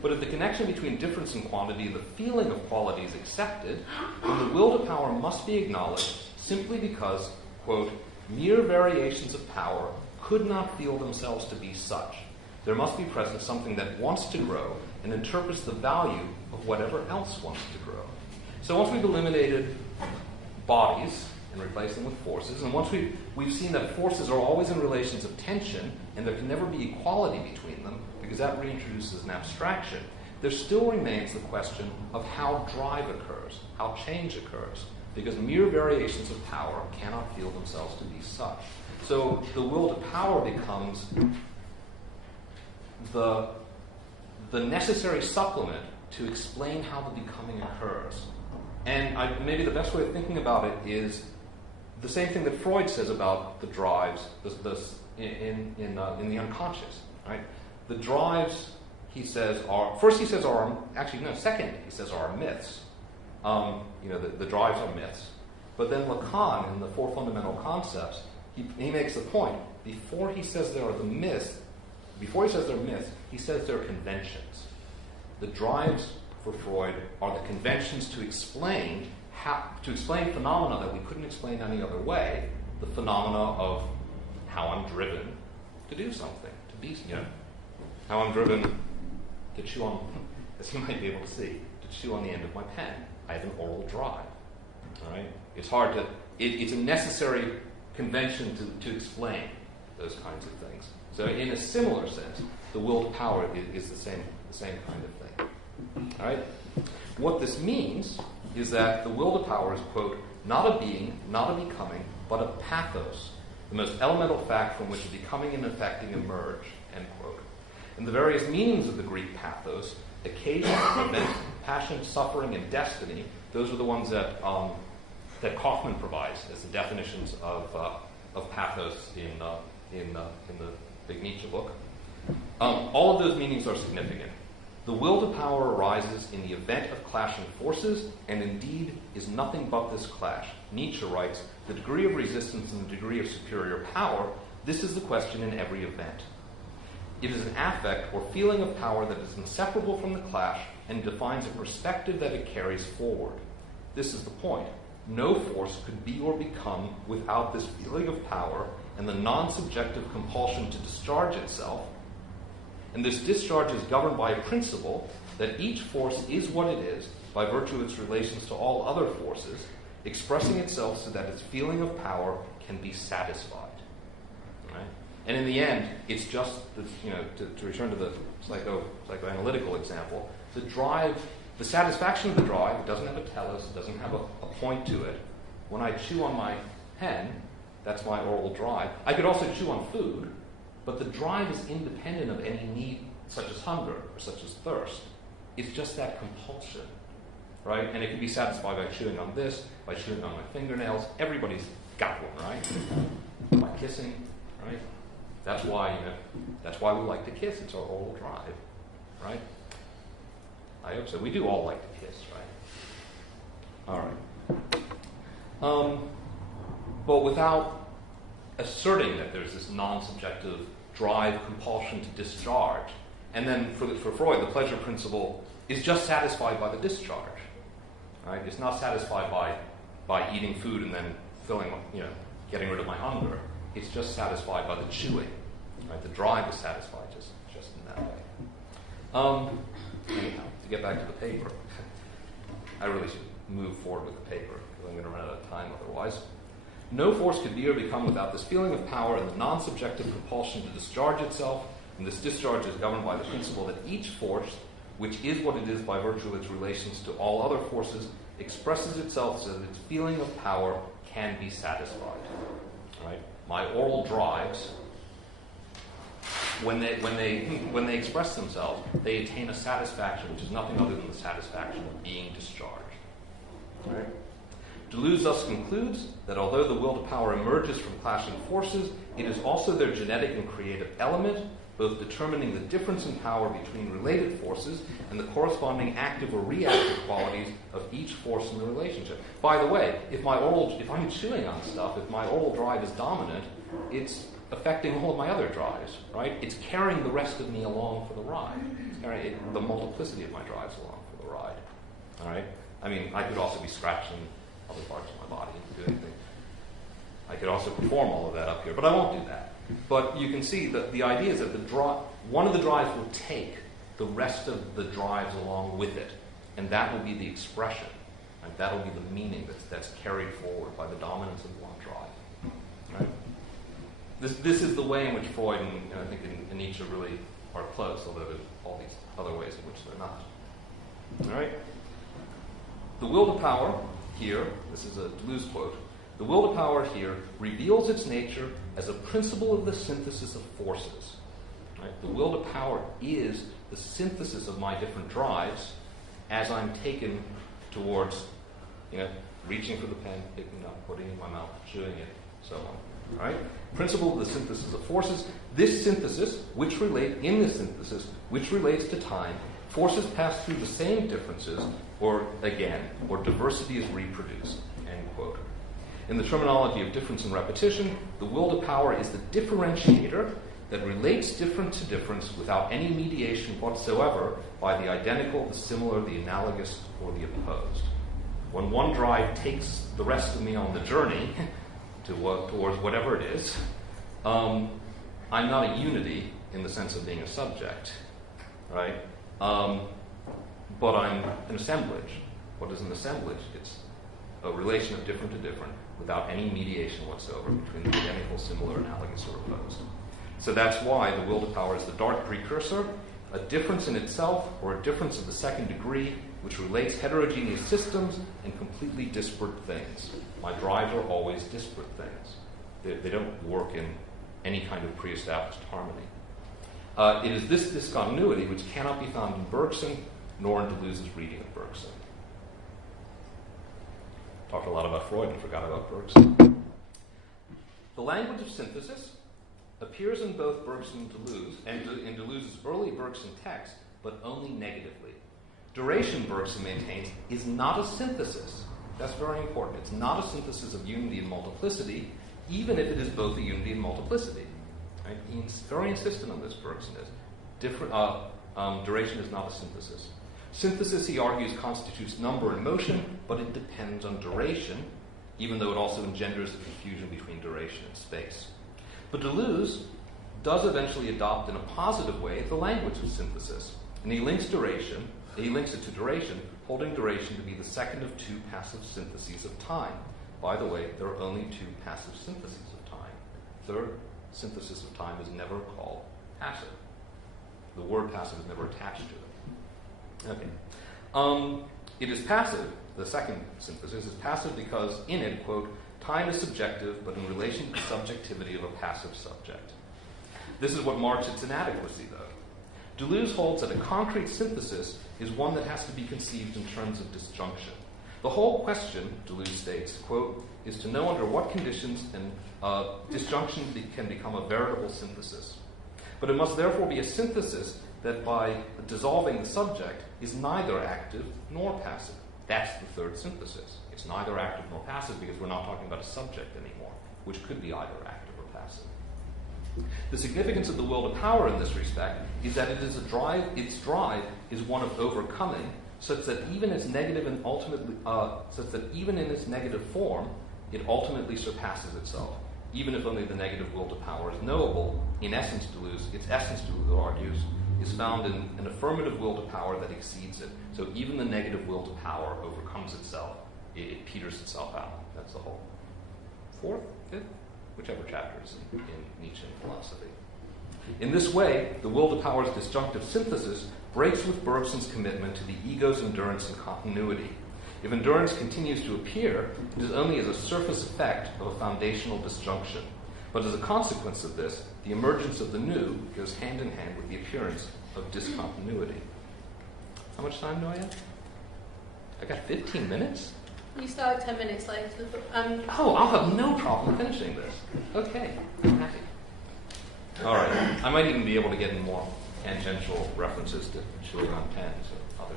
But if the connection between difference and quantity and the feeling of quality is accepted, then the will to power must be acknowledged simply because, quote, mere variations of power could not feel themselves to be such. There must be present something that wants to grow and interprets the value of whatever else wants to grow. So once we've eliminated bodies and replaced them with forces, and once we've seen that forces are always in relations of tension and there can never be equality between them because that reintroduces an abstraction, there still remains the question of how drive occurs, how change occurs, because mere variations of power cannot feel themselves to be such. So the will to power becomes the necessary supplement to explain how the becoming occurs. And maybe the best way of thinking about it is the same thing that Freud says about the drives in the unconscious. Right? The drives, he says, are myths. The drives are myths. But then Lacan, in the Four Fundamental Concepts, he makes the point. Before he says they're myths, he says they're conventions. The drives for Freud are the conventions to explain phenomena that we couldn't explain any other way. The phenomena of how I'm driven to do something, to be, how I'm driven to chew on, as you might be able to see, to chew on the end of my pen. I have an oral drive. All right, it's hard to. It's a necessary convention to explain those kinds of things. So, in a similar sense, the will to power is the same kind of thing. All right. What this means is that the will to power is, quote, not a being, not a becoming, but a pathos, the most elemental fact from which a becoming and affecting emerge, end quote. And the various meanings of the Greek pathos, occasion, event, passion, suffering, and destiny, those are the ones that Kaufman provides as the definitions of pathos in the big Nietzsche book. All of those meanings are significant. The will to power arises in the event of clashing forces, and indeed is nothing but this clash. Nietzsche writes, the degree of resistance and the degree of superior power, this is the question in every event. It is an affect or feeling of power that is inseparable from the clash and defines a perspective that it carries forward. This is the point. no force could be or become without this feeling of power and the non-subjective compulsion to discharge itself. And this discharge is governed by a principle that each force is what it is by virtue of its relations to all other forces, expressing itself so that its feeling of power can be satisfied. Right? And in the end, it's just, to return to the psychoanalytical example, the drive, the satisfaction of the drive, it doesn't have a telos, it doesn't have a point to it. When I chew on my pen, that's my oral drive. I could also chew on food, but the drive is independent of any need such as hunger or such as thirst. It's just that compulsion, right? And it can be satisfied by chewing on this, by chewing on my fingernails. Everybody's got one, right? By kissing, right? That's why we like to kiss. It's our oral drive, right? I hope so. We do all like to kiss, right? All right. But without asserting that there's this non-subjective drive, compulsion to discharge, and then for Freud, the pleasure principle is just satisfied by the discharge, right? It's not satisfied by eating food and then getting rid of my hunger. It's just satisfied by the chewing, right? The drive is satisfied just in that way. Anyhow, to get back to the paper, I really should move forward with the paper because I'm going to run out of time otherwise. No force could be or become without this feeling of power and the non-subjective compulsion to discharge itself, and this discharge is governed by the principle that each force, which is what it is by virtue of its relations to all other forces, expresses itself so that its feeling of power can be satisfied. Right? My oral drives, when they express themselves, they attain a satisfaction which is nothing other than the satisfaction of being discharged. Right? Deleuze thus concludes that although the will to power emerges from clashing forces, it is also their genetic and creative element, both determining the difference in power between related forces and the corresponding active or reactive qualities of each force in the relationship. By the way, if I'm chewing on stuff, if my oral drive is dominant, it's affecting all of my other drives, right? It's carrying the rest of me along for the ride. It's carrying the multiplicity of my drives along for the ride. All right? I mean, I could also be scratching other parts of my body and do anything. I could also perform all of that up here, but I won't do that. But you can see that the idea is that one of the drives will take the rest of the drives along with it, and that will be the expression. Right? That will be the meaning that's carried forward by the dominance of one drive. Right? This is the way in which Freud and I think and Nietzsche really are close, although there's all these other ways in which they're not. All right? The will to power here, this is a Deleuze quote, the will to power here reveals its nature as a principle of the synthesis of forces. Right? The will to power is the synthesis of my different drives as I'm taken towards, reaching for the pen, picking it up, putting it in my mouth, chewing it, so on. Right? Principle of the synthesis of forces. This synthesis, which relates to time, forces pass through the same differences, or diversity is reproduced. End quote. In the terminology of difference and repetition, the will to power is the differentiator that relates different to difference without any mediation whatsoever by the identical, the similar, the analogous, or the opposed. When one drive takes the rest of me on the journey towards whatever it is, I'm not a unity in the sense of being a subject, right? But I'm an assemblage. What is an assemblage? It's a relation of different to different without any mediation whatsoever between the identical, similar, analogous, or opposed. So that's why the will to power is the dark precursor, a difference in itself or a difference of the second degree which relates heterogeneous systems and completely disparate things. My drives are always disparate things. They don't work in any kind of pre-established harmony. It is this discontinuity which cannot be found in Bergson nor in Deleuze's reading of Bergson. Talked a lot about Freud and forgot about Bergson. The language of synthesis appears in both Bergson and Deleuze, and in Deleuze's early Bergson text, but only negatively. Duration, Bergson maintains, is not a synthesis. That's very important. It's not a synthesis of unity and multiplicity, even if it is both a unity and multiplicity. Right? He's very insistent on this, Bergson is. Duration is not a synthesis. Synthesis, he argues, constitutes number and motion, but it depends on duration, even though it also engenders the confusion between duration and space. But Deleuze does eventually adopt in a positive way the language of synthesis, and he links it to duration, holding duration to be the second of two passive syntheses of time. By the way, there are only two passive syntheses of time. Third synthesis of time is never called passive. The word passive is never attached to it. Okay. It is passive, the second synthesis is passive because in it, quote, time is subjective, but in relation to the subjectivity of a passive subject. This is what marks its inadequacy, though. Deleuze holds that a concrete synthesis is one that has to be conceived in terms of disjunction. The whole question, Deleuze states, quote, is to know under what conditions disjunction can become a veritable synthesis. But it must therefore be a synthesis that by dissolving the subject is neither active nor passive. That's the third synthesis. It's neither active nor passive because we're not talking about a subject anymore, which could be either active or passive. The significance of the will to power in this respect is that it is a drive. Its drive is one of overcoming, such that even its negative and ultimately, such that even in its negative form, it ultimately surpasses itself. Even if only the negative will to power is knowable, in essence, its essence, Deleuze argues, is found in an affirmative will to power that exceeds it. So even the negative will to power overcomes itself. It peters itself out. That's the whole fourth, fifth, whichever chapter is in Nietzschean philosophy. In this way, the will to power's disjunctive synthesis breaks with Bergson's commitment to the ego's endurance and continuity. If endurance continues to appear, it is only as a surface effect of a foundational disjunction. But as a consequence of this, the emergence of the new goes hand in hand with the appearance of discontinuity. How much time do I have? I got 15 minutes? You started 10 minutes later. Oh, I'll have no problem finishing this. Okay, I'm happy. All right, I might even be able to get in more tangential references to chewing on pens or other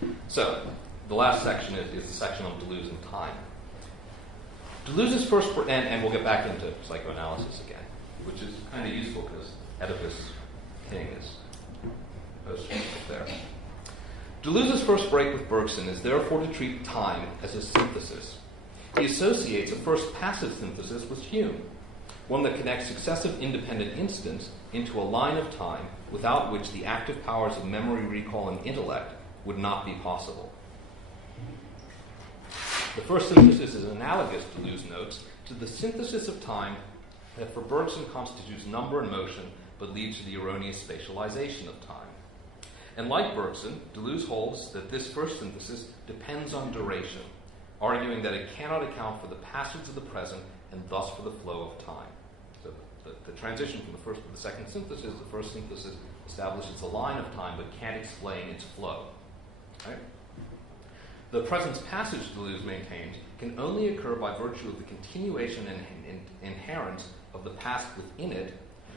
things. So, the last section is the section on Deleuze and time. Deleuze's first, and we'll get back into psychoanalysis again, which is kind of useful because Oedipus King is posted there. Deleuze's first break with Bergson is therefore to treat time as a synthesis. He associates a first passive synthesis with Hume, one that connects successive independent instants into a line of time without which the active powers of memory, recall, and intellect would not be possible. The first synthesis is analogous, Deleuze notes, to the synthesis of time that for Bergson constitutes number and motion but leads to the erroneous spatialization of time. And like Bergson, Deleuze holds that this first synthesis depends on duration, arguing that it cannot account for the passage of the present and thus for the flow of time. So the transition from the first to the second synthesis, the first synthesis establishes a line of time but can't explain its flow. Right? The present's passage, Deleuze maintains, can only occur by virtue of the continuation and inherence of the past within it,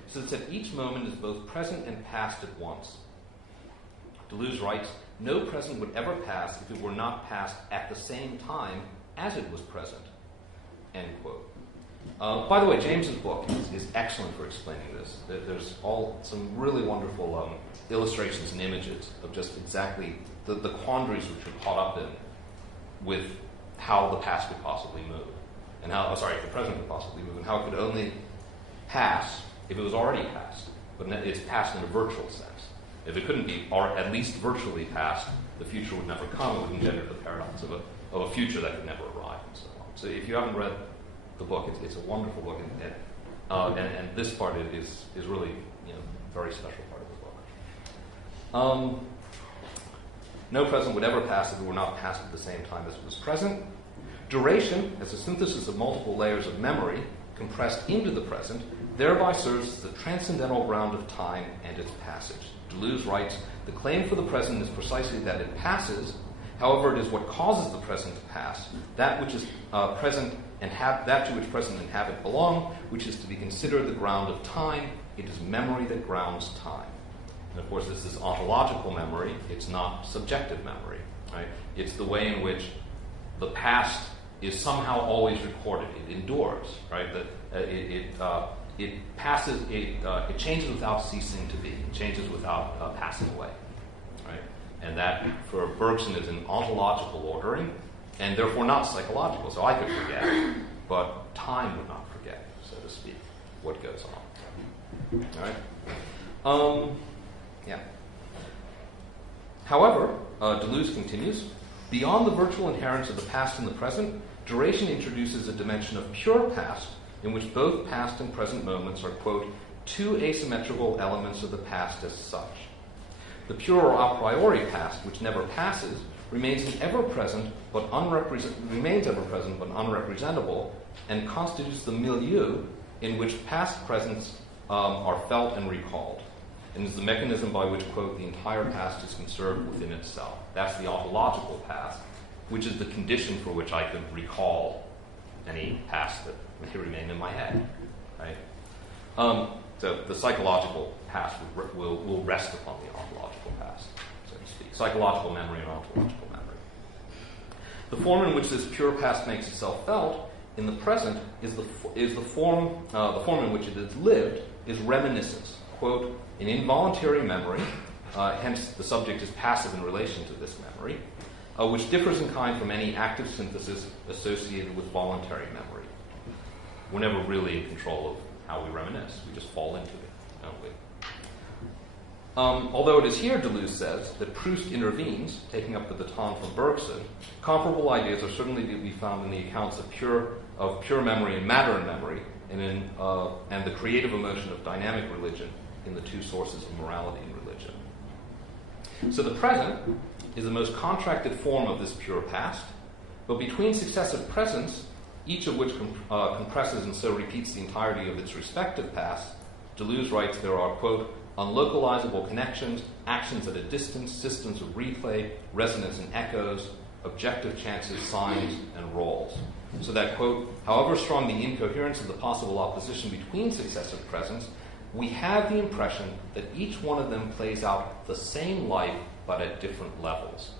so that each moment is both present and past at once. Deleuze writes, no present would ever pass if it were not passed at the same time as it was present. End quote. By the way, James's book is excellent for explaining this. There's some really wonderful illustrations and images of just exactly the quandaries which are caught up in with how the past could possibly move, and how, the present could possibly move, and how it could only pass if it was already passed, but it's passed in a virtual sense. If it couldn't be, or at least virtually passed, the future would never come. It would engender the paradox of a future that could never arrive, and so on. So if you haven't read the book, it's a wonderful book, and this part is really a very special part of the book. No present would ever pass if it were not passed at the same time as it was present. Duration, as a synthesis of multiple layers of memory compressed into the present, thereby serves as the transcendental ground of time and its passage. Deleuze writes, the claim for the present is precisely that it passes, however, it is what causes the present to pass, that which is present and that to which present and habit belong, which is to be considered the ground of time. It is memory that grounds time. And of course, this is ontological memory. It's not subjective memory. Right? It's the way in which the past is somehow always recorded. It endures. Right? That it passes. It changes without ceasing to be. It changes without passing away. Right? And that, for Bergson, is an ontological ordering. and therefore not psychological. So I could forget, but time would not forget, so to speak, what goes on. All right? Yeah. However, Deleuze continues, beyond the virtual inherence of the past and the present, duration introduces a dimension of pure past in which both past and present moments are, quote, two asymmetrical elements of the past as such. The pure or a priori past, which never passes, remains ever present but unrepresentable, and constitutes the milieu in which past presents are felt and recalled, and is the mechanism by which, quote, the entire past is conserved within itself. That's the ontological past, which is the condition for which I could recall any past that may remain in my head, right? So the psychological past will rest upon the ontological past, so to speak. Psychological memory and ontological memory. The form in which this pure past makes itself felt in the present is the form in which it is lived is reminiscence, quote, an involuntary memory, hence the subject is passive in relation to this memory, which differs in kind from any active synthesis associated with voluntary memory. We're never really in control of how we reminisce. We just fall into it, don't we? Although it is here, Deleuze says, that Proust intervenes, taking up the baton from Bergson, comparable ideas are certainly to be found in the accounts of pure memory and matter in memory, and the creative emotion of dynamic religion in the two sources of morality and religion. So the present is the most contracted form of this pure past, but between successive presents, each of which compresses and so repeats the entirety of its respective past, Deleuze writes there are, quote, unlocalizable connections, actions at a distance, systems of replay, resonance and echoes, objective chances, signs, and roles. So that, quote, however strong the incoherence of the possible opposition between successive presents, we have the impression that each one of them plays out the same life but at different levels.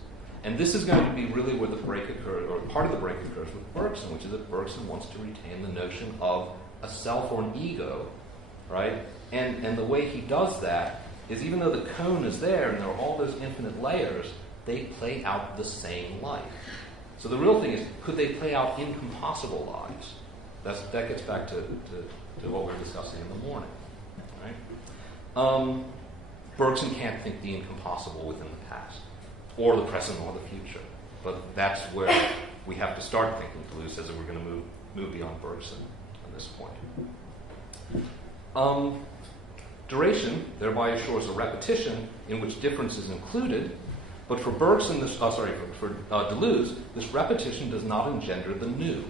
And this is going to be really where the break occurs, or part of the break occurs with Bergson, which is that Bergson wants to retain the notion of a self or an ego, right? And the way he does that is even though the cone is there and there are all those infinite layers, they play out the same life. So the real thing is, could they play out incompossible lives? That gets back to what we were discussing in the morning, right? Bergson can't think the incompossible within the past, or the present, or the future. But that's where we have to start thinking. Deleuze says that we're going to move beyond Bergson at this point. Duration thereby assures a repetition in which difference is included, but for Bergson, for Deleuze, this repetition does not engender the new.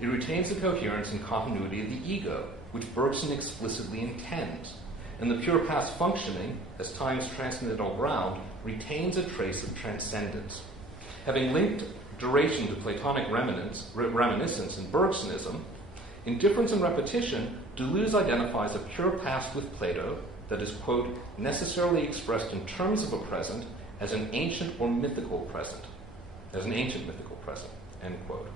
It retains the coherence and continuity of the ego, which Bergson explicitly intends. And the pure past functioning, as time's transcendental ground, retains a trace of transcendence. Having linked duration to Platonic reminiscence and Bergsonism, in difference and repetition, Deleuze identifies a pure past with Plato that is, quote, necessarily expressed in terms of a present as an ancient mythical present, end quote.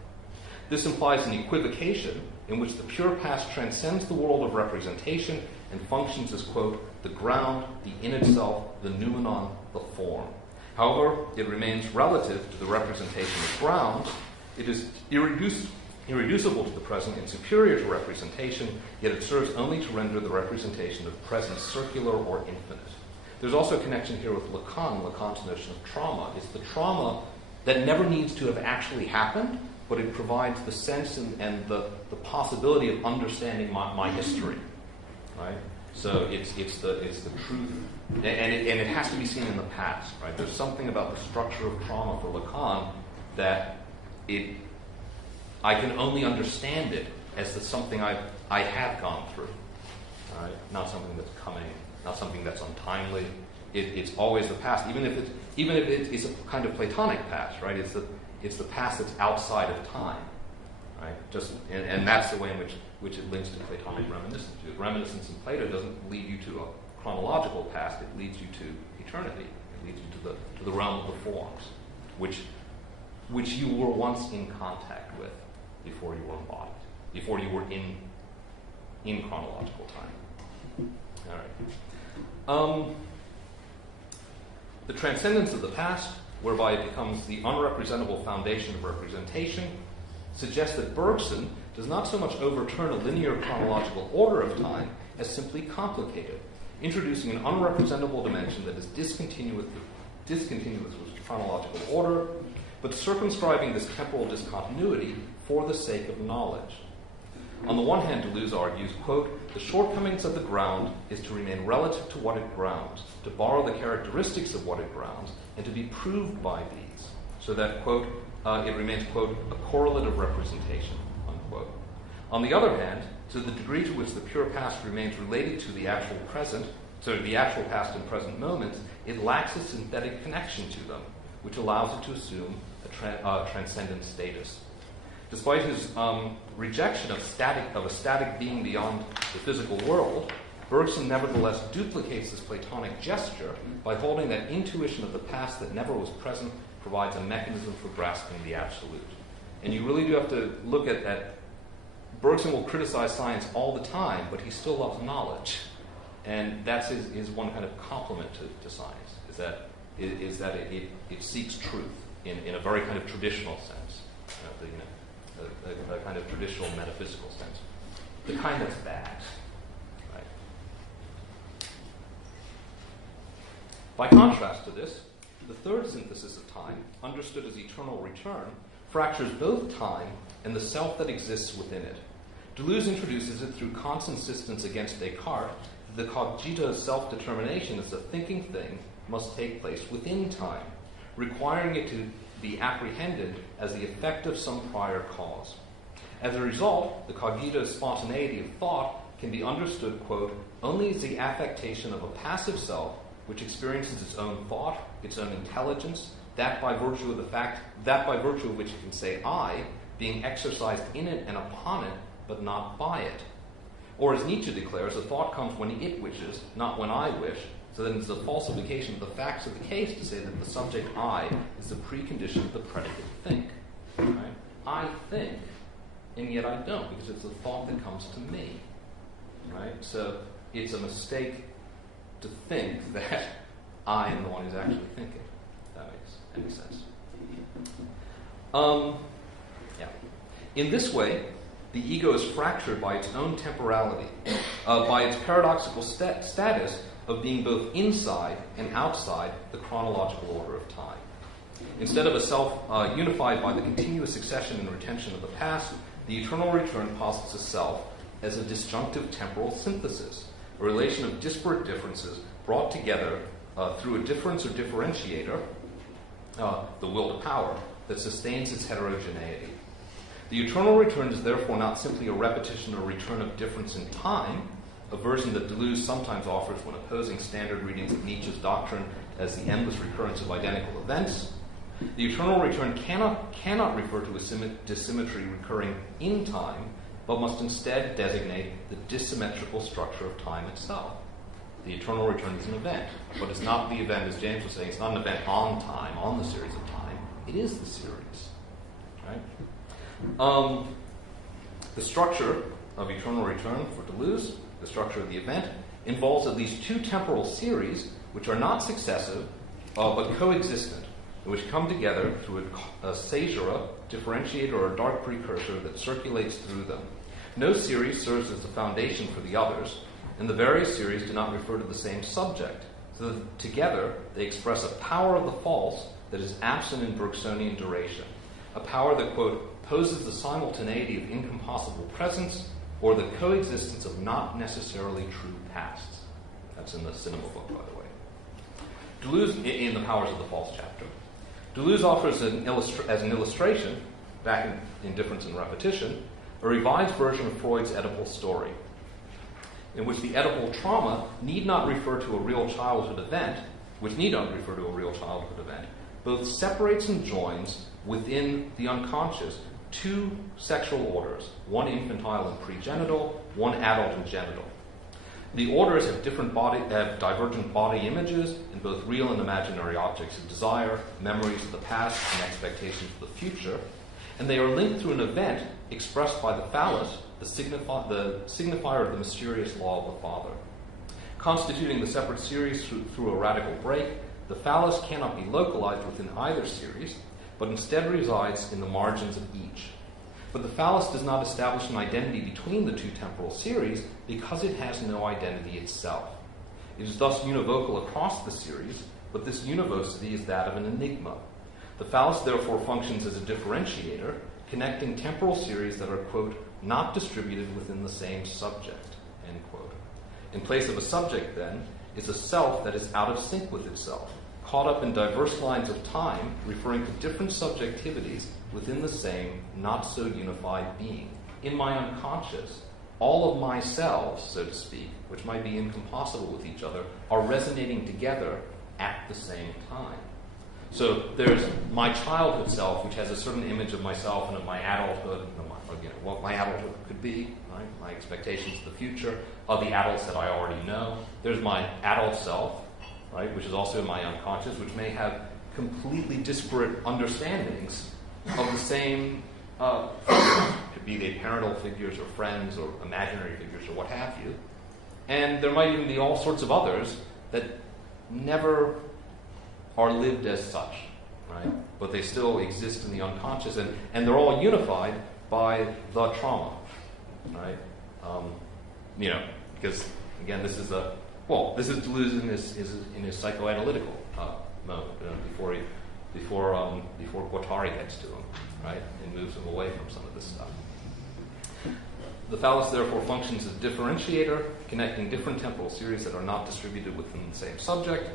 This implies an equivocation in which the pure past transcends the world of representation and functions as, quote, the ground, the in itself, the noumenon, the form. However, it remains relative to the representation of ground. It is irreducible to the present and superior to representation, yet it serves only to render the representation of present circular or infinite. There's also a connection here with Lacan's notion of trauma. It's the trauma that never needs to have actually happened, but it provides the sense and the possibility of understanding my history, right? So it's the truth, and it has to be seen in the past, right? There's something about the structure of trauma for Lacan that I can only understand it as something I have gone through, right? Not something that's coming, not something that's untimely. It's always the past, even if it's a kind of Platonic past, right? It's the past that's outside of time, right? And that's the way in which it links to Platonic reminiscence. Because reminiscence in Plato doesn't lead you to a chronological past; it leads you to eternity. It leads you to the realm of the forms, which you were once in contact with before you were embodied, before you were in chronological time. All right. The transcendence of the past whereby it becomes the unrepresentable foundation of representation, suggests that Bergson does not so much overturn a linear chronological order of time as simply complicate it, introducing an unrepresentable dimension that is discontinuous with chronological order, but circumscribing this temporal discontinuity for the sake of knowledge. On the one hand, Deleuze argues, quote, the shortcomings of the ground is to remain relative to what it grounds, to borrow the characteristics of what it grounds, and to be proved by these, so that, quote, it remains, quote, a correlative representation, unquote. On the other hand, to the degree to which the pure past remains related to the actual present, so the actual past and present moments, it lacks a synthetic connection to them, which allows it to assume a transcendent status. Despite his rejection of a static being beyond the physical world, Bergson nevertheless duplicates this Platonic gesture by holding that intuition of the past that never was present provides a mechanism for grasping the absolute. And you really do have to look at that. Bergson will criticize science all the time, but he still loves knowledge. And that's his one kind of compliment to science, is that it seeks truth in a very kind of traditional sense, a kind of traditional metaphysical sense. The kind that's bad. Right? By contrast to this, the third synthesis of time, understood as eternal return, fractures both time and the self that exists within it. Deleuze introduces it through Kant's insistence against Descartes that the cogito self-determination as a thinking thing must take place within time, requiring it to be apprehended as the effect of some prior cause. As a result, the cogito spontaneity of thought can be understood, quote, only as the affectation of a passive self which experiences its own thought, its own intelligence, that by virtue of which it can say I, being exercised in it and upon it, but not by it. Or as Nietzsche declares, a thought comes when it wishes, not when I wish, so that it's a falsification of the facts of the case to say that the subject I is the precondition of the predicate think. Right? I think, and yet I don't, because it's a thought that comes to me. Right? So it's a mistake to think that I am the one who's actually thinking. If that makes any sense. Yeah. In this way, the ego is fractured by its own temporality, by its paradoxical status of being both inside and outside the chronological order of time. Instead of a self unified by the continuous succession and retention of the past, the eternal return posits a self as a disjunctive temporal synthesis, a relation of disparate differences brought together through a difference or differentiator, the will to power, that sustains its heterogeneity. The eternal return is therefore not simply a repetition or return of difference in time, a version that Deleuze sometimes offers when opposing standard readings of Nietzsche's doctrine as the endless recurrence of identical events. The eternal return cannot refer to a dissymmetry recurring in time, but must instead designate the dissymmetrical structure of time itself. The eternal return is an event, but it's not the event, as James was saying, it's not an event on time, on the series of time. It is the series. Right? The structure of eternal return for Deleuze, the structure of the event, involves at least two temporal series which are not successive but coexistent, which come together through a caesura, differentiator, or a dark precursor that circulates through them. No series serves as the foundation for the others, and the various series do not refer to the same subject, so that together they express a power of the false that is absent in Bergsonian duration, a power that, quote, poses the simultaneity of incompossible presence or the coexistence of not necessarily true pasts. That's in the Cinema book, by the way. Deleuze, in the Powers of the False chapter, Deleuze offers as an illustration, back in Difference and Repetition, a revised version of Freud's Oedipal story, in which the Oedipal trauma need not refer to a real childhood event, both separates and joins within the unconscious two sexual orders, one infantile and pregenital, one adult and genital. The orders have divergent body images in both real and imaginary objects of desire, memories of the past, and expectations of the future, and they are linked through an event expressed by the phallus, the signifier of the mysterious law of the father. Constituting the separate series through a radical break, the phallus cannot be localized within either series, but instead resides in the margins of each. But the phallus does not establish an identity between the two temporal series because it has no identity itself. It is thus univocal across the series, but this univocity is that of an enigma. The phallus therefore functions as a differentiator, connecting temporal series that are, quote, not distributed within the same subject, end quote. In place of a subject, then, is a self that is out of sync with itself, caught up in diverse lines of time, referring to different subjectivities within the same, not-so-unified being. In my unconscious, all of my selves, so to speak, which might be incompossible with each other, are resonating together at the same time. So there's my childhood self, which has a certain image of myself and of my adulthood, what my adulthood could be, right? My expectations of the future, of the adults that I already know. There's my adult self, right, which is also in my unconscious, which may have completely disparate understandings of the same figures. Could be they parental figures or friends or imaginary figures or what have you. And there might even be all sorts of others that never are lived as such, right? But they still exist in the unconscious, and they're all unified by the trauma, right? Because again, this is Deleuze in his psychoanalytical mode before Guattari gets to him, right, and moves him away from some of this stuff. The phallus therefore functions as a differentiator, connecting different temporal series that are not distributed within the same subject.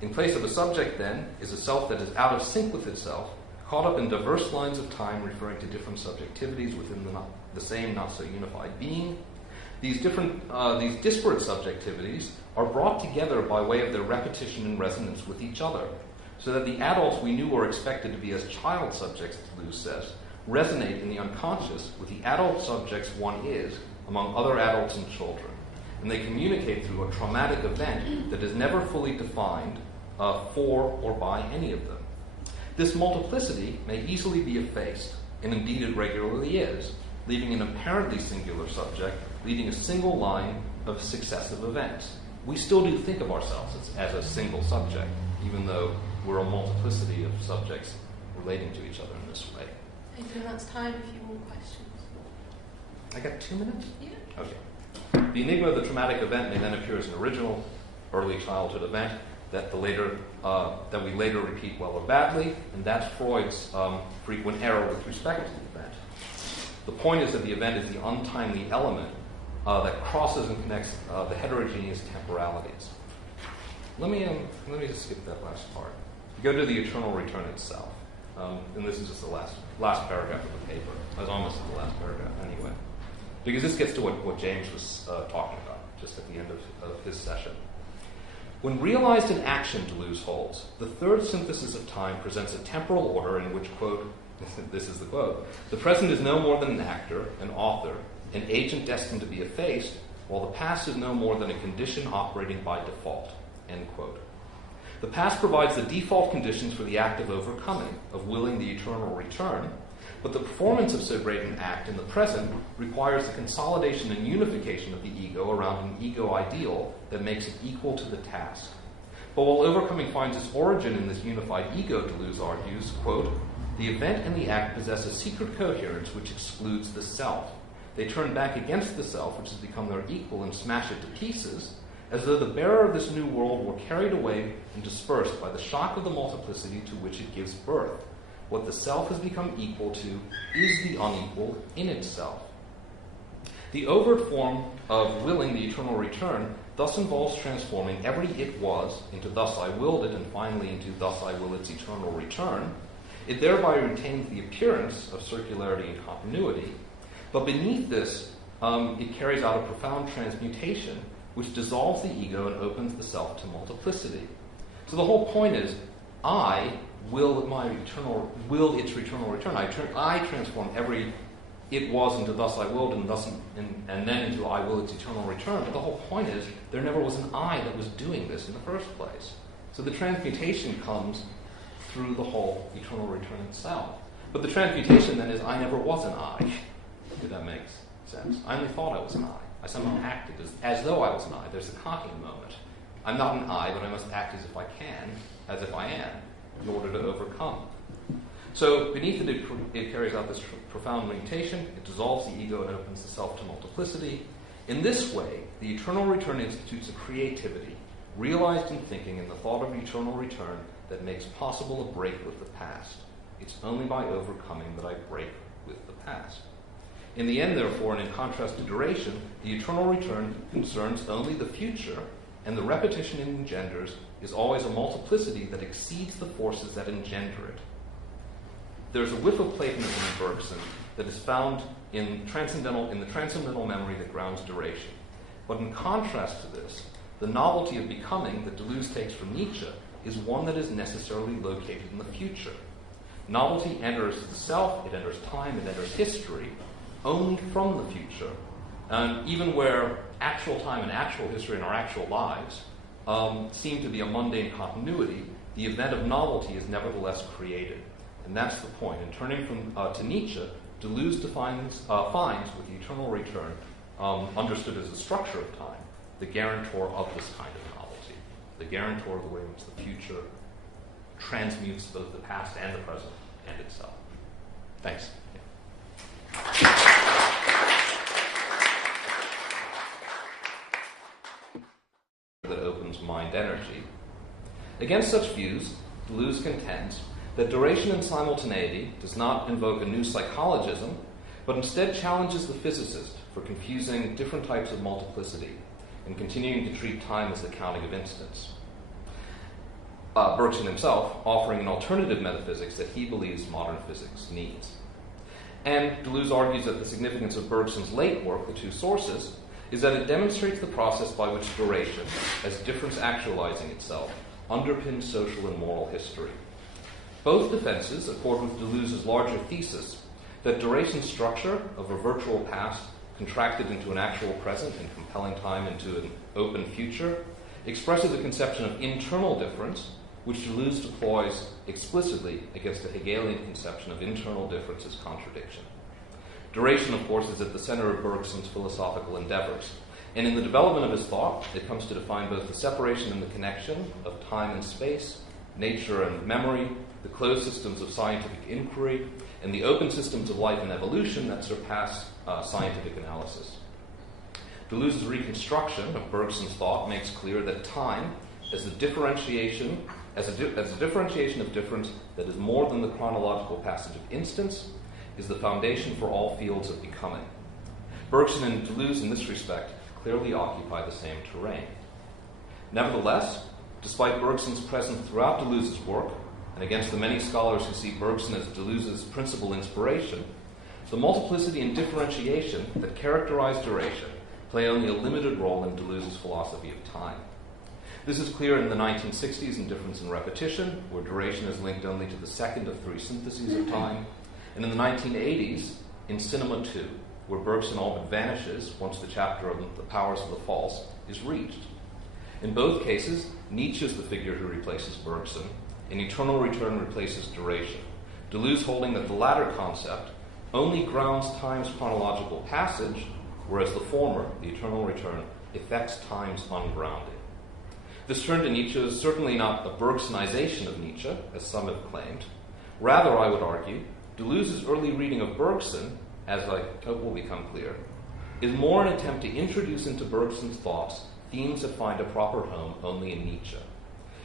In place of a subject, then, is a self that is out of sync with itself, caught up in diverse lines of time referring to different subjectivities within the same not-so-unified being. These disparate subjectivities are brought together by way of their repetition and resonance with each other, so that the adults we knew or expected to be as child subjects, Deleuze says, resonate in the unconscious with the adult subjects one is among other adults and children, and they communicate through a traumatic event that is never fully defined for or by any of them. This multiplicity may easily be effaced, and indeed it regularly is, leaving an apparently singular subject leading a single line of successive events. We still do think of ourselves as a single subject, even though we're a multiplicity of subjects relating to each other in this way. I think that's time. A few more questions. I got 2 minutes? Yeah. Okay. The enigma of the traumatic event may then appear as an original early childhood event that we later repeat well or badly, and that's Freud's frequent error with respect to the event. The point is that the event is the untimely element that crosses and connects the heterogeneous temporalities. Let me just skip that last part. Go to the eternal return itself. And this is just the last paragraph of the paper. I was almost at the last paragraph anyway. Because this gets to what James was talking about just at the end of his session. When realized in action, Deleuze holds, the third synthesis of time presents a temporal order in which, quote, this is the quote, the present is no more than an actor, an author, an agent destined to be effaced, while the past is no more than a condition operating by default, end quote. The past provides the default conditions for the act of overcoming, of willing the eternal return, but the performance of so great an act in the present requires the consolidation and unification of the ego around an ego ideal that makes it equal to the task. But while overcoming finds its origin in this unified ego, Deleuze argues, quote, the event and the act possess a secret coherence which excludes the self. They turn back against the self, which has become their equal, and smash it to pieces, as though the bearer of this new world were carried away and dispersed by the shock of the multiplicity to which it gives birth. What the self has become equal to is the unequal in itself. The overt form of willing the eternal return thus involves transforming every it was into thus I willed it, and finally into thus I will its eternal return. It thereby retains the appearance of circularity and continuity, but beneath this, it carries out a profound transmutation which dissolves the ego and opens the self to multiplicity. So the whole point is, I will its eternal return. I transform every it was into thus I willed, and then into I will its eternal return. But the whole point is, there never was an I that was doing this in the first place. So the transmutation comes through the whole eternal return itself. But the transmutation then is, I never was an I. If that makes sense. I only thought I was an I. I somehow acted as though I was an I. There's a Kantian moment. I'm not an I, but I must act as if I can, as if I am, in order to overcome. So beneath it carries out this profound mutation. It dissolves the ego and opens the self to multiplicity. In this way, the eternal return institutes a creativity, realized in thinking in the thought of eternal return, that makes possible a break with the past. It's only by overcoming that I break with the past. In the end, therefore, and in contrast to duration, the eternal return concerns only the future, and the repetition it engenders is always a multiplicity that exceeds the forces that engender it. There's a whiff of Platonism in Bergson that is found in the transcendental memory that grounds duration. But in contrast to this, the novelty of becoming that Deleuze takes from Nietzsche is one that is necessarily located in the future. Novelty enters the self, it enters time, it enters history, only from the future. And even where actual time and actual history and our actual lives seem to be a mundane continuity, the event of novelty is nevertheless created. And that's the point. In turning to Nietzsche, Deleuze finds with the eternal return, understood as the structure of time, the guarantor of this kind of novelty, the guarantor of the way in which the future transmutes both the past and the present and itself. Thanks. That opens mind energy. Against such views, Deleuze contends that duration and simultaneity does not invoke a new psychologism, but instead challenges the physicist for confusing different types of multiplicity and continuing to treat time as the counting of instants. Bergson himself offering an alternative metaphysics that he believes modern physics needs. And Deleuze argues that the significance of Bergson's late work, The Two Sources, is that it demonstrates the process by which duration, as difference actualizing itself, underpins social and moral history. Both defenses accord with Deleuze's larger thesis that duration's structure of a virtual past contracted into an actual present and compelling time into an open future expresses a conception of internal difference, which Deleuze deploys explicitly against the Hegelian conception of internal difference as contradiction. Duration, of course, is at the center of Bergson's philosophical endeavors, and in the development of his thought, it comes to define both the separation and the connection of time and space, nature and memory, the closed systems of scientific inquiry, and the open systems of life and evolution that surpass scientific analysis. Deleuze's reconstruction of Bergson's thought makes clear that time, as a differentiation of difference that is more than the chronological passage of instants, is the foundation for all fields of becoming. Bergson and Deleuze, in this respect, clearly occupy the same terrain. Nevertheless, despite Bergson's presence throughout Deleuze's work, and against the many scholars who see Bergson as Deleuze's principal inspiration, the multiplicity and differentiation that characterize duration play only a limited role in Deleuze's philosophy of time. This is clear in the 1960s in Difference and Repetition, where duration is linked only to the second of three syntheses of time, and in the 1980s in Cinema 2, where Bergson all but vanishes once the chapter of The Powers of the False is reached. In both cases, Nietzsche is the figure who replaces Bergson, and eternal return replaces duration, Deleuze holding that the latter concept only grounds time's chronological passage, whereas the former, the eternal return, effects time's ungrounding. This turn to Nietzsche is certainly not a Bergsonization of Nietzsche, as some have claimed. Rather, I would argue, Deleuze's early reading of Bergson, as I hope will become clear, is more an attempt to introduce into Bergson's thoughts themes that find a proper home only in Nietzsche.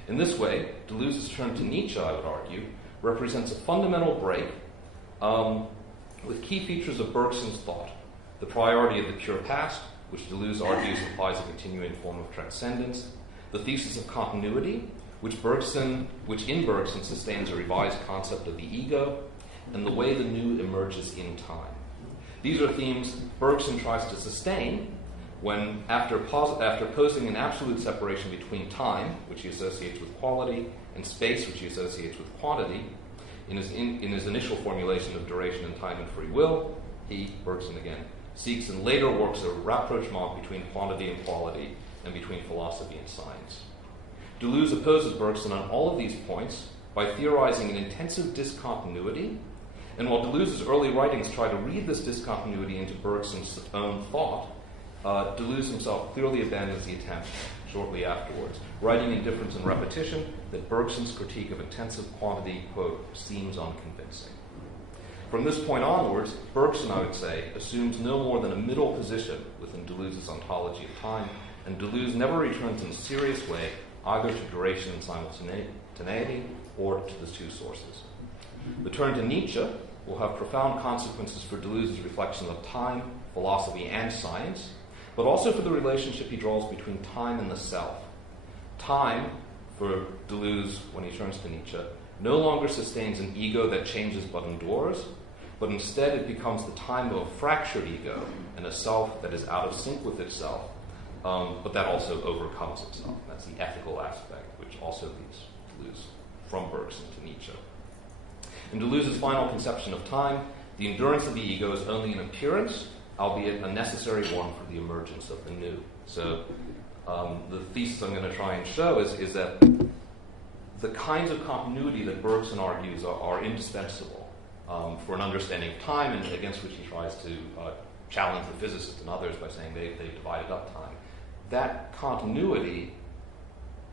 In this way, Deleuze's turn to Nietzsche, I would argue, represents a fundamental break with key features of Bergson's thought: the priority of the pure past, which Deleuze argues implies a continuing form of transcendence, the thesis of continuity, which in Bergson sustains a revised concept of the ego, and the way the new emerges in time. These are themes Bergson tries to sustain when, after posing an absolute separation between time, which he associates with quality, and space, which he associates with quantity, in his initial formulation of duration and time and free will, he, Bergson again, seeks in later works a rapprochement between quantity and quality, and between philosophy and science. Deleuze opposes Bergson on all of these points by theorizing an intensive discontinuity, and while Deleuze's early writings try to read this discontinuity into Bergson's own thought, Deleuze himself clearly abandons the attempt shortly afterwards, writing in Difference and Repetition that Bergson's critique of intensive quantity, quote, seems unconvincing. From this point onwards, Bergson, I would say, assumes no more than a middle position within Deleuze's ontology of time, and Deleuze never returns in a serious way either to duration and simultaneity or to the two sources. The turn to Nietzsche will have profound consequences for Deleuze's reflection of time, philosophy, and science, but also for the relationship he draws between time and the self. Time, for Deleuze, when he turns to Nietzsche, no longer sustains an ego that changes but endures, but instead it becomes the time of a fractured ego and a self that is out of sync with itself, but that also overcomes itself. And that's the ethical aspect, which also leads Deleuze from Bergson to Nietzsche. In Deleuze's final conception of time, the endurance of the ego is only an appearance, albeit a necessary one for the emergence of the new. So the thesis I'm going to try and show is that the kinds of continuity that Bergson argues are indispensable for an understanding of time, and against which he tries to challenge the physicists and others by saying they've divided up time. That continuity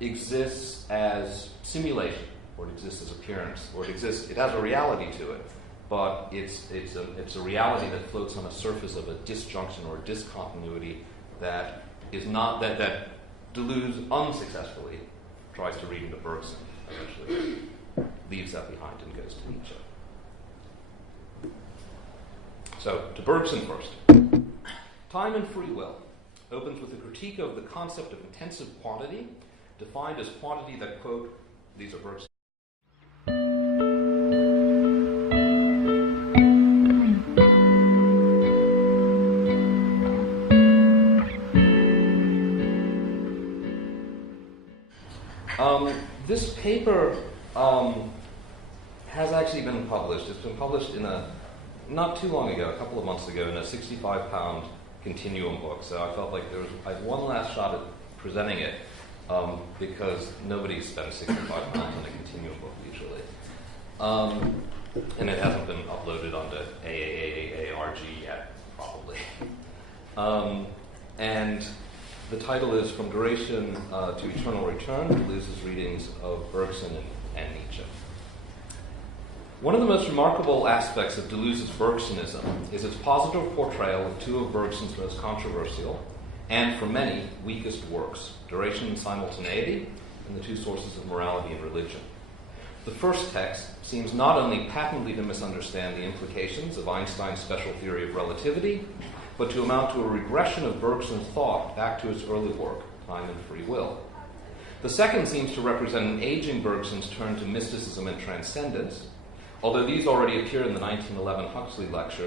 exists as simulation, or it exists as appearance, or it has a reality to it, but it's a reality that floats on the surface of a disjunction or discontinuity that is not that Deleuze unsuccessfully tries to read into Bergson, eventually leaves that behind and goes to Nietzsche. So, to Bergson first. Time and Free Will opens with a critique of the concept of intensive quantity, defined as quantity that, quote, these are Bergson. This paper has actually been published. It's been published not too long ago, a couple of months ago, in a 65-pound continuum book. So I felt like I had one last shot at presenting it because nobody spends 65 pounds on a continuum book usually. And it hasn't been uploaded onto AAAARG yet, probably. And the title is From Duration to Eternal Return, Deleuze's Readings of Bergson and Nietzsche. One of the most remarkable aspects of Deleuze's Bergsonism is its positive portrayal of two of Bergson's most controversial, and for many, weakest works, Duration and Simultaneity, and the two sources of morality and religion. The first text seems not only patently to misunderstand the implications of Einstein's special theory of relativity, but to amount to a regression of Bergson's thought back to his early work, Time and Free Will. The second seems to represent an aging Bergson's turn to mysticism and transcendence, although these already appear in the 1911 Huxley lecture,